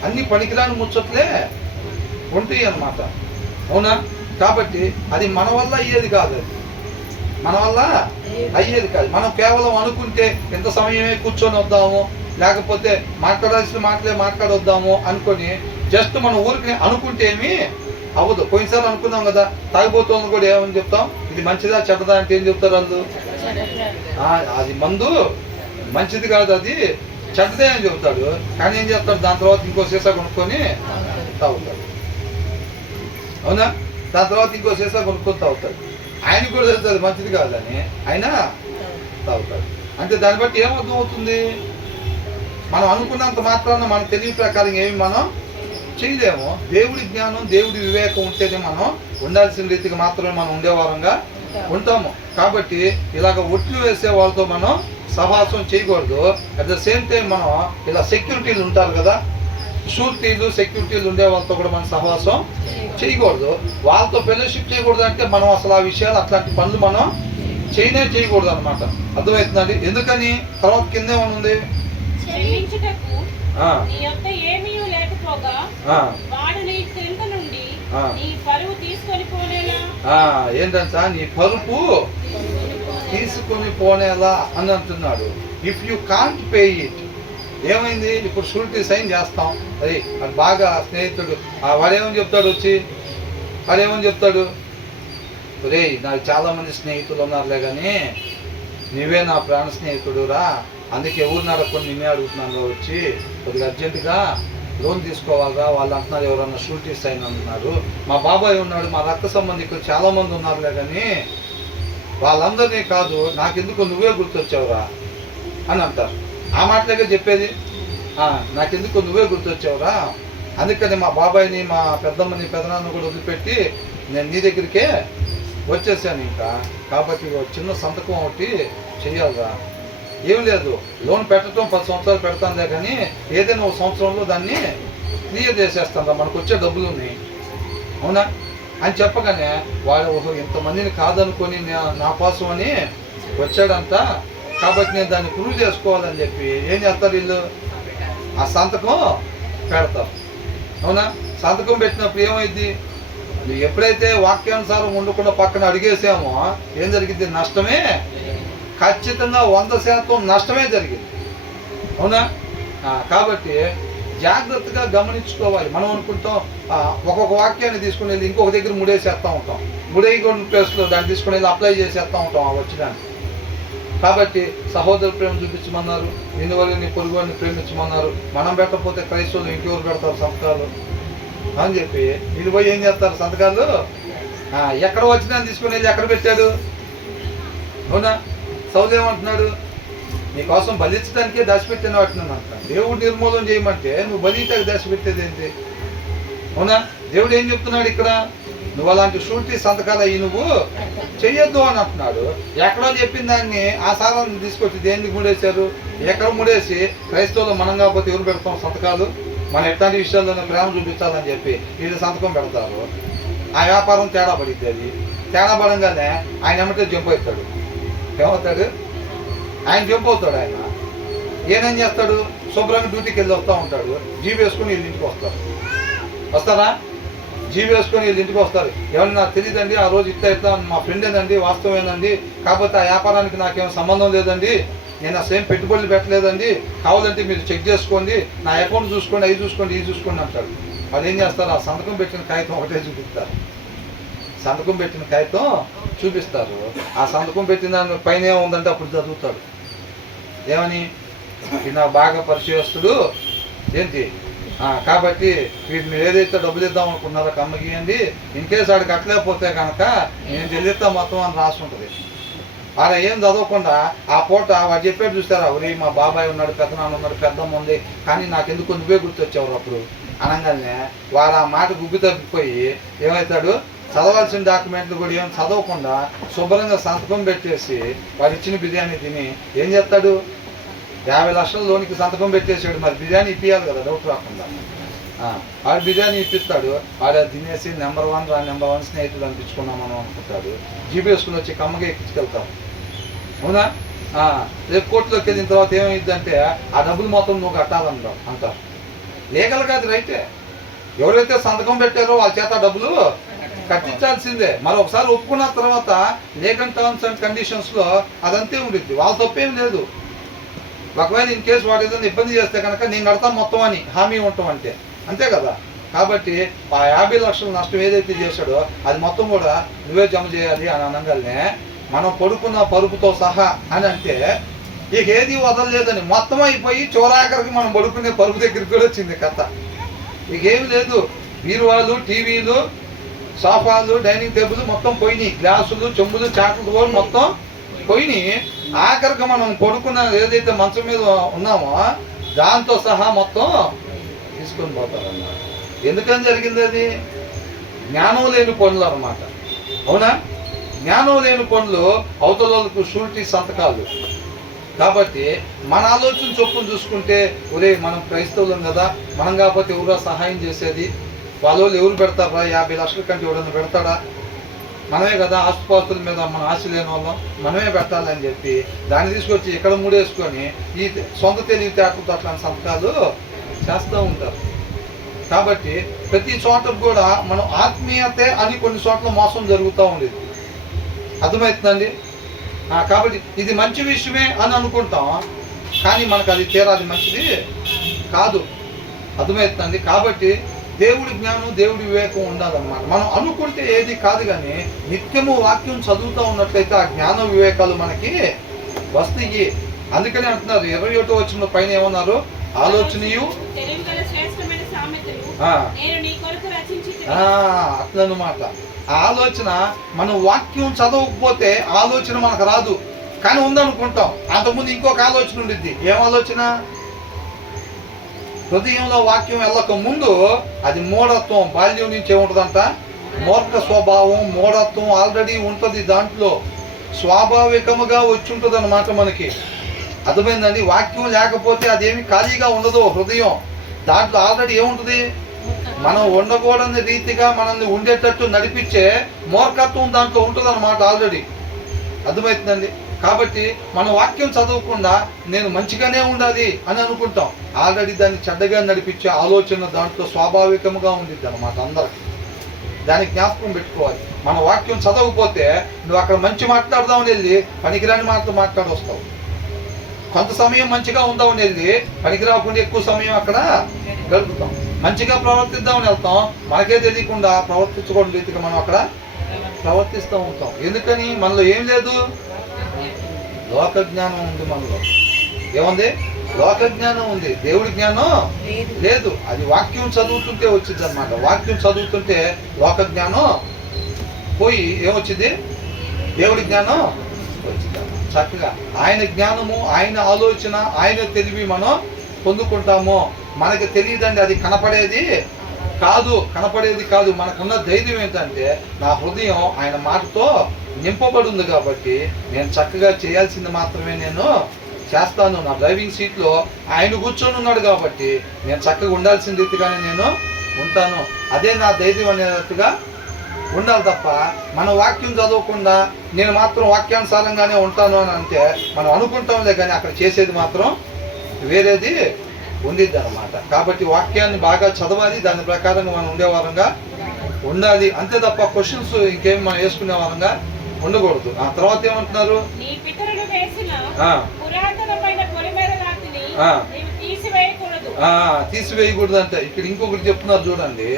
అన్ని పనికిరాని ముచ్చట్లే ఉంటాయి అన్నమాట. అవునా? కాబట్టి అది మన వల్ల అయ్యేది కాదు, మనం కేవలం అనుకుంటే ఎంత సమయమే కూర్చొని వద్దాము, లేకపోతే మాట్లాడాల్సిన మాటలే మాట్లాడొద్దాము అనుకొని జస్ట్ మన ఊరికి అనుకుంటే ఏమీ అవ్వదు. పోయినసారి అనుకున్నాం కదా, తాగిపోతుంది కూడా ఏమని చెప్తాం, ఇది మంచిదా చెడ్డదా అంటే ఏం చెప్తారు వాళ్ళు? అది మందు మంచిది కాదు, అది చెడ్డదే అని చెబుతాడు. కానీ ఏం చేస్తాడు, దాని తర్వాత ఇంకో సీసా కొనుక్కొని తాగుతాడు. అవునా? దాని తర్వాత ఇంకో సీసా కొనుక్కొని తాగుతాడు. ఆయనకు కూడా తెలుస్తుంది మంచిది కాదని, అయినా తాగుతాడు. అంటే దాన్ని బట్టి ఏమర్థం అవుతుంది, మనం అనుకున్నంత మాత్రాన మన తెలివి ప్రకారం ఏమి మనం చేయలేము. దేవుడి జ్ఞానం, దేవుడి వివేకం ఉంటేనే మనం ఉండాల్సిన రీతికి మాత్రమే మనం ఉండేవారంగా ఉంటాము. కాబట్టి ఇలాగ ఒట్లు వేసే వాళ్ళతో మనం సహవాసం చేయకూడదు. అట్ ద సేమ్ టైం మనం ఇలా సెక్యూరిటీలు ఉంటారు కదా, షూరిటీలు సెక్యూరిటీలు ఉండే వాళ్ళతో కూడా మనం సహవాసం చేయకూడదు. వాళ్ళతో ఫెలోషిప్ చేయకూడదు అంటే మనం అసలు ఆ విషయాలు అట్లాంటి పనులు మనం చేయకూడదు అనమాట. అర్థమవుతుందండి? ఎందుకని తర్వాత కిందే ఉంది, చెల్లించుటకు నీ యొద్ద ఏమీయూ లేకపోగా వాడు నీ క్రింద నుండి నీ పరువు తీసుకొని పోనేలా. ఏంటంట, నీ పరుపు తీసుకొని పోనేలా అని అంటున్నాడు. If you can't pay it, ఏమైంది, ఇప్పుడు షూరిటీ సైన్ చేస్తాం, అది అది బాగా స్నేహితుడు వాడేమని చెప్తాడు, వచ్చి వాడేమని చెప్తాడు, రే నాకు చాలామంది స్నేహితులు ఉన్నారులే కానీ నువ్వే నా ప్రాణ స్నేహితుడు రా, అందుకే ఎవరు నడకుండా నిన్నే అడుగుతున్నాను, వచ్చి కొద్దిగా అర్జెంటుగా లోన్ తీసుకోవాలిరా, వాళ్ళు అంటున్నారు ఎవరన్నా షూరిటీ సైన్ అంటున్నారు, మా బాబాయ్ ఉన్నాడు, మా రక్త సంబంధికులు చాలామంది ఉన్నారులే కానీ వాళ్ళందరినీ కాదు, నాకెందుకు నువ్వే గుర్తొచ్చావురా అని అంటారు. ఆ మాటలకే చెప్పేది, నాకెందుకు నువ్వే గుర్తొచ్చావురా, అందుకని మా బాబాయ్ని మా పెద్దమ్మని పెదనాన్న కూడా వదిలిపెట్టి నేను నీ దగ్గరికే వచ్చేసాను ఇంకా. కాబట్టి చిన్న సంతకం ఒకటి చెయ్యాలిరా, ఏం లేదు లోన్ పెట్టడం 10 సంవత్సరాలు పెడతానులే కానీ ఏదైనా ఒక సంవత్సరంలో దాన్ని క్లియర్ చేసేస్తాను, మనకు వచ్చే డబ్బులు ఉన్నాయి, అవునా అని చెప్పగానే వాడు ఇంతమందిని కాదనుకొని నా కోసం అని వచ్చాడంట, కాబట్టి నేను దాన్ని ప్రూవ్ చేసుకోవాలని చెప్పి ఏం చేస్తారు వీళ్ళు, ఆ సంతకం పెడతారు. అవునా? సంతకం పెట్టినప్పుడు ఏమైంది, ఎప్పుడైతే వాక్యానుసారం ఉండకుండా పక్కన అడిగేసామో ఏం జరిగింది, నష్టమే, ఖచ్చితంగా 100% నష్టమే జరిగింది. అవునా? కాబట్టి జాగ్రత్తగా గమనించుకోవాలి. మనం అనుకుంటాం ఒక్కొక్క వాక్యాన్ని తీసుకుని వెళ్ళి ఇంకొక దగ్గర ముడేసేస్తూ ఉంటాం, ముడేయకుండా ప్లేస్లో దాన్ని తీసుకుని వెళ్ళి అప్లై చేసేస్తూ ఉంటాం ఆ వచ్చినాన్ని. కాబట్టి సహోదర ప్రేమ చూపించమన్నారు, ఇందువల్ల నీ పొరుగు వారిని ప్రేమించమన్నారు. మనం పెట్టకపోతే క్రైస్తవులు ఇంకెవరు పెడతారు సంతకాలు అని చెప్పి వీళ్ళు పోయి ఏం చేస్తారు, సంతకాలు ఎక్కడ వచ్చినా తీసుకుని వెళ్ళి ఎక్కడ పెట్టాడు. అవునా? సౌలు ఏమంటున్నాడు, నీకోసం బలించడానికే దాచిపెట్టిన వాటిని అంటాను. దేవుడు నిర్మూలన చేయమంటే నువ్వు బలించడానికి దాచిపెట్టేది ఏంటి? అవునా? దేవుడు ఏం చెప్తున్నాడు ఇక్కడ, నువ్వు అలాంటి షూరిటీ సంతకాలు అయ్యి నువ్వు చెయ్యొద్దు అని అంటున్నాడు. ఎక్కడో చెప్పిన దాన్ని ఆ సారాన్ని తీసుకొచ్చి దేనికి ముడేశారు, ఎక్కడ ముడేసి క్రైస్తవులు మనం కాకపోతే ఎవరు పెడతాం సంతకాలు, మనం ఎట్లాంటి విషయాల్లోనే ప్రేమ చూపించాలని చెప్పి వీళ్ళు సంతకం పెడతారు. ఆ వ్యాపారం తేడా పడిద్ది. అది తేడా పడంగానే ఆయన ఏమంటే జంప్ అవుతాడు. ఏమవుతాడు ఆయన, జంప్ అవుతాడు. ఆయన ఏనేం చేస్తాడు, శుభ్రంగా డ్యూటీకి వెళ్ళి వస్తూ ఉంటాడు, జీబీ వేసుకొని వీళ్ళ ఇంటికి వస్తారు. వస్తారా? జీబీ వేసుకొని వీళ్ళ ఇంటికి వస్తారు. ఏమన్నా నాకు తెలియదండి, ఆ రోజు ఇట్లా మా ఫ్రెండ్ ఏనండి, వాస్తవేనండి, కాకపోతే ఆ వ్యాపారానికి నాకేం సంబంధం లేదండి, నేను అసలు ఏం పెట్టుబడులు పెట్టలేదండి, కావాలంటే మీరు చెక్ చేసుకోండి, నా అకౌంట్ చూసుకోండి, అవి చూసుకోండి, ఇవి చూసుకోండి అంటాడు. వాళ్ళు ఏం చేస్తారు, ఆ సంతకం పెట్టిన కాగితం ఒకటే చూపిస్తారు. సంతకం పెట్టిన కాగితం చూపిస్తారు. ఆ సంతకం పెట్టిన దాని పైన ఏముందంటే అప్పుడు చదువుతాడు, ఏమని, ఈయన బాగా పరిచయస్తుడు ఏంటి, కాబట్టి వీటి మీరు ఏదైతే డబ్బులు ఇద్దాం అనుకున్నారో కమ్మగియండి, ఇన్కేస్ వాడికి కట్టలేకపోతే కనుక నేను చెల్లిస్తా మొత్తం అని రాసి ఉంటుంది. అలా ఏం చదవకుండా ఆ పూట వాడు చెప్పాడు చూస్తారా, ఒరే మా బాబాయ్ ఉన్నాడు, పెద్దనాన్న ఉన్నాడు, పెద్దమ్మ ఉంది, కానీ నాకెందుకు నువ్వే గుర్తొచ్చావు అప్పుడు అనగానే వాడు ఆ మాట గుగ్గు తప్పిపోయి ఏమవుతాడు, చదవాల్సిన డాక్యుమెంట్లు కూడా ఏం చదవకుండా శుభ్రంగా సంతకం పెట్టేసి వాడు ఇచ్చిన బిర్యానీ తిని ఏం చేస్తాడు, 50 లక్షల లోనికి సంతకం పెట్టేసాడు. మరి బిర్యానీ ఇప్పియాలి కదా, డౌట్ రాకుండా. వాడు బిర్యానీ ఇప్పిస్తాడు, వాడు తినేసి నెంబర్ 1 స్నేహితులు అనిపించుకున్నాం మనం అనుకుంటాడు. జీబీ వేసుకుని వచ్చి కమ్మగా ఎక్కించుకెళ్తాం. అవునా? రేపు కోర్టులోకి వెళ్ళిన తర్వాత ఏమైందంటే ఆ డబ్బులు మొత్తం నువ్వు కట్టాలంటావు అంటారు. లీగల్గా అది రైటే, ఎవరైతే సంతకం పెట్టారో వాళ్ళ చేత డబ్బులు కట్టించాల్సిందే. మరి ఒకసారి ఒప్పుకున్న తర్వాత లీగల్ టర్మ్స్ అండ్ కండిషన్స్లో అదంతే ఉండిద్ది, వాళ్ళ తప్పేం లేదు. ఒకవేళ ఇన్ కేసు వాడు ఏదైనా ఇబ్బంది చేస్తే కనుక నేను కడతాను మొత్తం అని హామీ ఉంటాం అంటే అంతే కదా. కాబట్టి ఆ 50 లక్షల నష్టం ఏదైతే చేశాడో అది మొత్తం కూడా నువ్వే జమ చేయాలి అని అనగానే మనం పడుకున్న పరుపుతో సహా అని అంటే ఇక ఏది వదలలేదని మొత్తం అయిపోయి చివరాఖరికి మనం పడుకునే పరుపు దగ్గరికి కూడా వచ్చింది కథ. ఇక ఏమి లేదు, బీరువాలు, టీవీలు, సోఫాలు, డైనింగ్ టేబుల్ మొత్తం పోయినాయి, గ్లాసులు, చెంబులు, చాకులు కూడా మొత్తం పోయినాయి. ఆఖరికి మనం పడుకున్న ఏదైతే మంచం మీద ఉన్నామో దాంతో సహా మొత్తం తీసుకొని పోతారన్నమాట. ఎందుకని జరిగింది అది? జ్ఞానం లేని పనులు అన్నమాట. అవునా? జ్ఞానం లేని పనులు అవతలకు షూరిటీ సంతకాలు. కాబట్టి మన ఆలోచన చొప్పున చూసుకుంటే ఒరే మనం క్రైస్తవులం కదా, మనం కాకపోతే ఎవరో సహాయం చేసేది, వాళ్ళు ఎవరు పెడతారా? 50 లక్షల కంటే ఎవడన్నా పెడతాడా? మనమే కదా ఆసుపాస్తుల మీద మన ఆశ లేని వాళ్ళం, మనమే పెట్టాలని చెప్పి దాన్ని తీసుకొచ్చి ఇక్కడ మూడేసుకొని ఈ సొంత తెలివితేటలతో అట్లాంటి సంతకాలు చేస్తూ ఉంటారు. కాబట్టి ప్రతి చోట కూడా మనం ఆత్మీయతే అని కొన్ని చోట్ల మోసం జరుగుతూ ఉండేది. అర్థమవుతుందండి? కాబట్టి ఇది మంచి విషయమే అని అనుకుంటాం, కానీ మనకు అది తీరాది మంచిది కాదు. అర్థమవుతుందండి? కాబట్టి దేవుడి జ్ఞానం, దేవుడి వివేకం ఉండాలన్నమాట. మనం అనుకుంటే ఏది కాదు, కానీ నిత్యము వాక్యం చదువుతూ ఉన్నట్లయితే ఆ జ్ఞాన వివేకాలు మనకి వస్తాయి. అందుకని అంటున్నారు 21వ వచనం పైన ఏమన్నారు? ఆలోచనయు అట్లనమాట. ఆ ఆలోచన మనం వాక్యం చదవకపోతే ఆలోచన మనకు రాదు, కానీ ఉందనుకుంటాం. అంతకుముందు ఇంకొక ఆలోచన ఉండిద్ది. ఏం ఆలోచన? హృదయంలో వాక్యం వెళ్ళక ముందు అది మూఢత్వం. బాల్యం నుంచి ఏముంటుందంట? మూర్ఖ స్వభావం, మూఢత్వం ఆల్రెడీ ఉంటుంది దాంట్లో, స్వాభావికముగా వచ్చి ఉంటుంది అన్నమాట మనకి. అర్థమైందండి? వాక్యం లేకపోతే అదేమి ఖాళీగా ఉండదు హృదయం. దాంట్లో ఆల్రెడీ ఏముంటుంది? మనం ఉండకూడని రీతిగా మనల్ని ఉండేటట్టు నడిపించే మూర్ఖత్వం దాంట్లో ఉంటుంది అన్నమాట ఆల్రెడీ. అర్థమవుతుందండి? కాబట్టి మన వాక్యం చదవకుండా నేను మంచిగానే ఉండాలి అని అనుకుంటాం, ఆల్రెడీ దాన్ని చెడ్డగా నడిపించే ఆలోచన దాంట్లో స్వాభావికంగా ఉండిద్ది అన్నమాట అందరికి. దాన్ని జ్ఞాపకం పెట్టుకోవాలి. మన వాక్యం చదవకపోతే నువ్వు అక్కడ మంచి మాట్లాడదామని వెళ్ళి పనికిరాని మాటలు మాట్లాడి వస్తావు. కొంత సమయం మంచిగా ఉందామని వెళ్ళి పనికిరాకుండా ఎక్కువ సమయం అక్కడ గడుపుతాం. మంచిగా ప్రవర్తిద్దామని వెళ్తాం, మనకే తెలియకుండా ప్రవర్తించకూడని రీతిగా మనం అక్కడ ప్రవర్తిస్తూ ఉంటాం. ఎందుకని? మనలో ఏం లేదు, లోక జ్ఞానం ఉంది మనలో. ఏముంది? లోక జ్ఞానం ఉంది, దేవుడి జ్ఞానం లేదు. అది వాక్యం చదువుతుంటే వచ్చింది అనమాట. వాక్యం చదువుతుంటే లోక జ్ఞానం పోయి ఏమొచ్చింది? దేవుడి జ్ఞానం వచ్చింది. చక్కగా ఆయన జ్ఞానము, ఆయన ఆలోచన, ఆయన తెలివి మనం పొందుకుంటాము. మనకి తెలియదండి, అది కనపడేది కాదు. మనకున్న ధైర్యం ఏంటంటే నా హృదయం ఆయన మాటతో నింపబడి ఉంది కాబట్టి నేను చక్కగా చేయాల్సింది మాత్రమే నేను చేస్తాను. నా డ్రైవింగ్ సీట్లో ఆయన కూర్చొని ఉన్నాడు కాబట్టి నేను చక్కగా ఉండాల్సిన రీతిగానే నేను ఉంటాను. అదే నా ధైర్యం అనేటట్టుగా ఉండాలి తప్ప మన వాక్యం చదవకుండా నేను మాత్రం వాక్యానుసారంగానే ఉంటాను అని అంటే మనం అనుకుంటాంలే, కానీ అక్కడ చేసేది మాత్రం వేరేది ఉండిద్ది అనమాట. కాబట్టి వాక్యాన్ని బాగా చదవాలి, దాని ప్రకారంగా మనం ఉండేవారంగా ఉండాలి. అంతే తప్ప క్వశ్చన్స్ ఇంకేమి మనం వేసుకునే వారంగా ఉండకూడదు. ఆ తర్వాత ఏమంటున్నారు? తీసివేయకూడదు అంటే ఇక్కడ ఇంకొకటి చెప్తున్నారు చూడండి.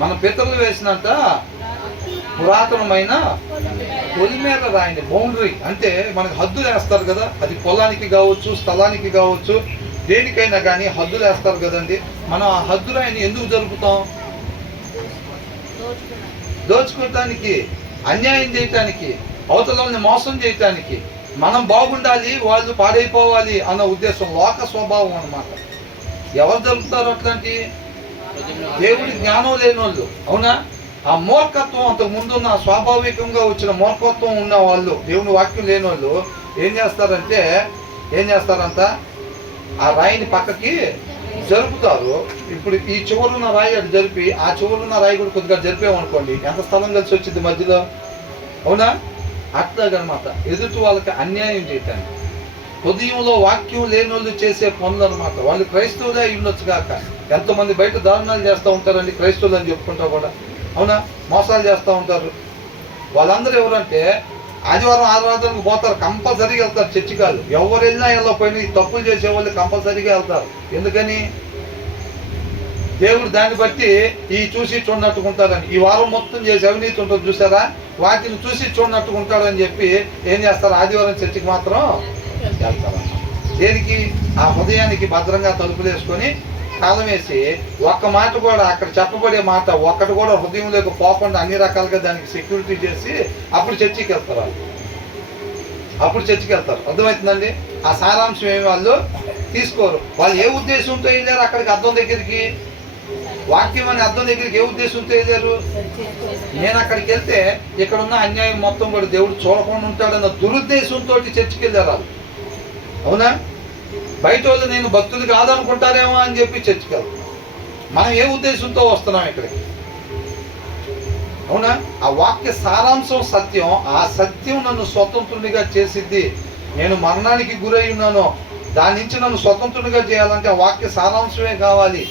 మన పితరులు వేసినంత పురాతనమైన పొలిమేర రాయండి. బౌండరీ అంటే మనకు హద్దులు వేస్తారు కదా, అది పొలానికి కావచ్చు, స్థలానికి కావచ్చు, దేనికైనా కానీ హద్దులు వేస్తారు కదండి. మనం ఆ హద్దు రాయిని ఎందుకు జరుపుతాం? దోచుకోవటానికి, అన్యాయం చేయటానికి, అవతలని మోసం చేయటానికి. మనం బాగుండాలి, వాళ్ళు పాడైపోవాలి అన్న ఉద్దేశం, లోక స్వభావం అన్నమాట. ఎవరు జరుపుతారు అట్లాంటి? దేవుడి జ్ఞానం లేని వాళ్ళు. అవునా? ఆ మూర్ఖత్వం, అంతకు ముందున్న స్వాభావికంగా వచ్చిన మూర్ఖత్వం ఉన్న వాళ్ళు, దేవుని వాక్యం లేని వాళ్ళు ఏం చేస్తారంట? ఆ రాయిని పక్కకి జరుపుతారు. ఇప్పుడు ఈ చివరున్న రాయి అటు జరిపి ఆ చివరున్న రాయి కూడా కొద్దిగా జరిపామనుకోండి, ఎంత స్థలం కలిసి వచ్చింది మధ్యలో. అవునా? అట్లాగనమాట ఎదుటి వాళ్ళకి అన్యాయం చేయటానికి. హృదయంలో వాక్యం లేని వాళ్ళు చేసే పనులు అనమాట. వాళ్ళు క్రైస్తవులే ఉండొచ్చు కాక, ఎంతమంది బయట దారుణాలు చేస్తూ ఉంటారండి క్రైస్తవులు అని చెప్పుకుంటా కూడా. అవునా? మోసాలు చేస్తూ ఉంటారు. వాళ్ళందరూ ఎవరంటే ఆదివారం ఆరాధనకు పోతారు, కంపల్సరీగా వెళ్తారు. చర్చికాలు ఎవరు వెళ్ళినా వెళ్ళకపోయినా ఈ తప్పులు చేసే వాళ్ళు కంపల్సరీగా వెళ్తారు. ఎందుకని? దేవుడు దాన్ని బట్టి ఈ చూసి చూడనట్టుకుంటారని. ఈ వారం మొత్తం చేసి అవినీతి ఉంటుంది చూసారా, వాటిని చూసి చూడనట్టుకుంటాడని చెప్పి ఏం చేస్తారు, ఆదివారం చర్చికి మాత్రం వెళ్తారు. దేనికి? ఆ హృదయానికి భద్రంగా తలుపులు వేసుకొని తాళం వేసి ఒక్క మాట కూడా అక్కడ చెప్పబడే మాట ఒక్కటి కూడా హృదయంలోకి పోకుండా అన్ని రకాలుగా దానికి సెక్యూరిటీ చేసి అప్పుడు చర్చికి వెళ్తారు. అప్పుడు చర్చికి వెళ్తారు. అర్థమవుతుందండి? ఆ సారాంశం ఏమి వాళ్ళు తీసుకోరు. వాళ్ళు ఏ ఉద్దేశంతో వెళ్ళారు అక్కడికి? అద్దం దగ్గరికి, వాక్యం అనే అద్దం దగ్గరికి ఏ ఉద్దేశంతో వెళ్ళారు? నేను అక్కడికి వెళ్తే ఇక్కడున్న అన్యాయం మొత్తం కూడా దేవుడు చూడకుండా ఉంటాడన్న దురుద్దేశంతో చర్చికి వెళ్ళారు వాళ్ళు. అవునా? బయట వాళ్ళు నేను భక్తులు కాదనుకుంటారేమో అని చెప్పి చర్చికి వెళ్తాం. మనం ఏ ఉద్దేశంతో వస్తున్నాం ఇక్కడికి? అవునా? ఆ వాక్య సారాంశం సత్యం. ఆ సత్యం నన్ను స్వతంత్రునిగా చేసిద్ది. నేను మరణానికి గురై ఉన్నాను, దాని నుంచి నన్ను స్వతంత్రునిగా చేయాలంటే ఆ వాక్య సారాంశమే కావాలి.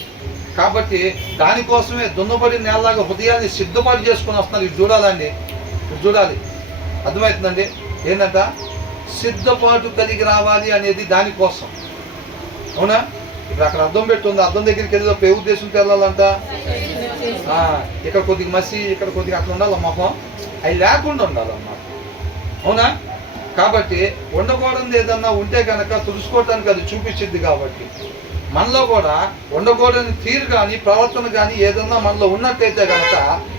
కాబట్టి దానికోసమే దున్నబడి నేలలాగా హృదయాన్ని సిద్ధపాటు చేసుకుని వస్తున్నారు. ఇది చూడాలండి, ఇది చూడాలి. అర్థమవుతుందండి? ఏంటంట? సిద్ధపాటు కలిగి రావాలి అనేది దానికోసం. అవునా? ఇప్పుడు అక్కడ అద్దం పెట్టుంది, అద్దం దగ్గరికి వెళ్ళేటప్పుడు ఏ ఉద్దేశంతో వెళ్ళాలంట? ఇక్కడ కొద్దిగా మసి, ఇక్కడ కొద్దిగా అట్లా ఉండాలి మొహం, అవి లేకుండా ఉండాలన్నమాట. అవునా? కాబట్టి ఉండకూడదు ఏదన్నా ఉంటే కనుక తుడుచుకోవటానికి అది చూపించింది. కాబట్టి మనలో కూడా ఉండకూడని తీరు కానీ ప్రవర్తన కానీ ఏదన్నా మనలో ఉన్నట్టయితే కనుక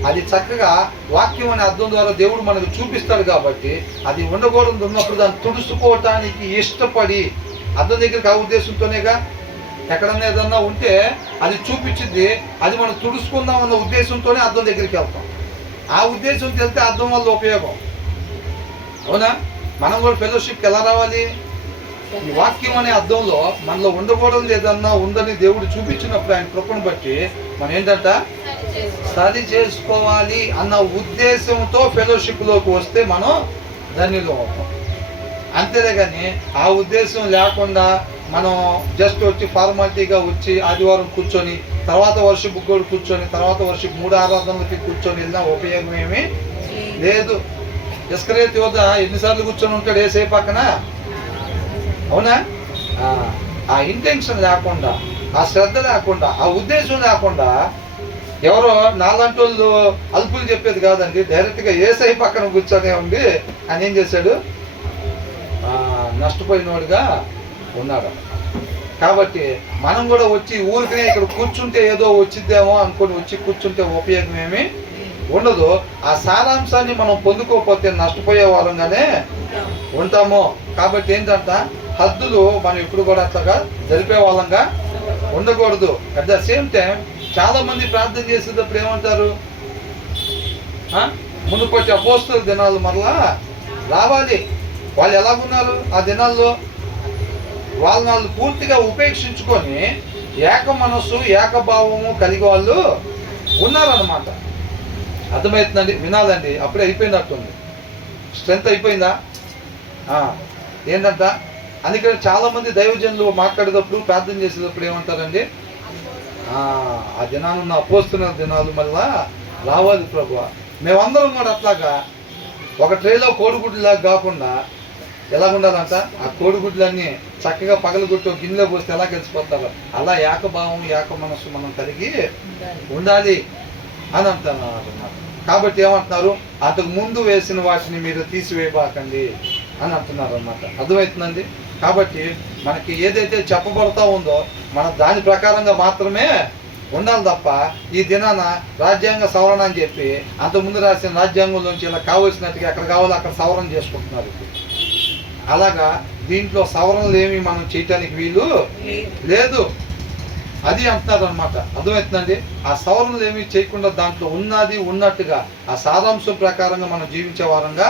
అది చక్కగా వాక్యం అనే అర్థం ద్వారా దేవుడు మనకు చూపిస్తాడు. కాబట్టి అది ఉండకూడదు ఉన్నప్పుడు దాన్ని తుడుచుకోవటానికి ఇష్టపడి అర్థం దగ్గరికి ఆ ఉద్దేశంతోనేగా. ఎక్కడన్నా ఏదన్నా ఉంటే అది చూపించింది, అది మనం తుడుచుకుందాం అన్న ఉద్దేశంతోనే అర్థం దగ్గరికి వెళ్తాం. ఆ ఉద్దేశంతో వెళ్తే అర్థం వల్ల ఉపయోగం. అవునా? మనం కూడా ఫెలోషిప్కి ఎలా రావాలి? ఈ వాక్యం అనే అర్థంలో మనలో ఉండకూడదు ఏదన్నా ఉందని దేవుడు చూపించినప్పుడు ఆయన కృపను బట్టి మనం ఏంటంట సరి చేసుకోవాలి అన్న ఉద్దేశంతో ఫెలోషిప్లోకి వస్తే మనం ధన్యులు అవుతాం. అంతేలే కానీ ఆ ఉద్దేశం లేకుండా మనం జస్ట్ వచ్చి ఫార్మాలిటీగా వచ్చి ఆదివారం కూర్చొని తర్వాత వర్షిప్ కూడా కూర్చొని తర్వాత వర్షిప్ 3 ఆరాధనలకి కూర్చొని వెళ్ళినా ఉపయోగం ఏమీ లేదు. ఇస్కరియోతు యోధ ఎన్నిసార్లు కూర్చొని ఉంటాడు ఏసై పక్కన? అవునా? ఆ ఇంటెన్షన్ లేకుండా, ఆ శ్రద్ధ లేకుండా, ఆ ఉద్దేశం లేకుండా ఎవరో నాలాంటి వాళ్ళు అల్పులు చెప్పేది కాదండి, డైరెక్ట్గా ఏసై పక్కన కూర్చొనే ఉండి ఆయన ఏం చేశాడు? నష్టపోయినోడుగా ఉన్నాడు. కాబట్టి మనం కూడా వచ్చి ఊరికనే ఇక్కడ కూర్చుంటే ఏదో వచ్చిద్దేమో అనుకొని వచ్చి కూర్చుంటే ఉపయోగం ఏమీ ఉండదు. ఆ సారాంశాన్ని మనం పొందుకోకపోతే నష్టపోయే వాళ్ళంగానే ఉంటాము. కాబట్టి ఏంటంట హద్దులు మనం ఇప్పుడు కూడా అట్లాగా జరిపే వాళ్ళంగా ఉండకూడదు. అట్ ద సేమ్ టైం చాలా మంది ప్రార్థన చేసేటప్పుడు ఏమంటారు? మునుపటి అపోస్తల దినాలు మరలా రావాలి. వాళ్ళు ఎలాగున్నారు ఆ దినాల్లో? వాళ్ళు పూర్తిగా ఉపేక్షించుకొని ఏక మనస్సు ఏకభావము కలిగి వాళ్ళు ఉన్నారన్నమాట. అర్థమవుతుందండి? వినాలండి, అప్పుడే అయిపోయినట్టుంది. స్ట్రెంత్ అయిపోయిందా? ఏంటంట? అందుకని చాలామంది దైవజనులు మాట్లాడేటప్పుడు ప్రార్థన చేసేటప్పుడు ఏమంటారండి? ఆ దినాలు ఉన్న అపోస్తున్న దినాలు మళ్ళా రావాలి ప్రభువా. మేమందరం కూడా అట్లాగా ఒక ట్రేలో కోడిగుడ్డులాగా కాకుండా ఎలా ఉండాలంట? ఆ కోడిగుడ్లన్నీ చక్కగా పగలగొట్టి గిన్నెలో పోస్తే ఎలా కలిసిపోతారో అలా ఏకభావం ఏక మనస్సు మనం కలిగి ఉండాలి అని అంటున్నారు అన్నమాట. కాబట్టి ఏమంటున్నారు? అంతకు ముందు వేసిన వాటిని మీరు తీసివేయబాకండి అని అంటున్నారు అన్నమాట. అర్థమవుతుందండి? కాబట్టి మనకి ఏదైతే చెప్పబడతా ఉందో మనం దాని ప్రకారంగా మాత్రమే ఉండాలి తప్ప ఈ దినాన రాజ్యాంగ సవరణ అని చెప్పి అంతకుముందు రాసిన రాజ్యాంగంలోంచి ఇలా కావలసినట్టుగా ఎక్కడ కావాలో అక్కడ సవరణ చేసుకుంటున్నారు. అలాగా దీంట్లో సవరణలు ఏమి మనం చేయటానికి వీలు లేదు అది అంటున్నారు అనమాట. అర్థమవుతుందండి? ఆ సవరణలు ఏమి చేయకుండా దాంట్లో ఉన్నది ఉన్నట్టుగా ఆ సారాంశం ప్రకారంగా మనం జీవించే వారంగా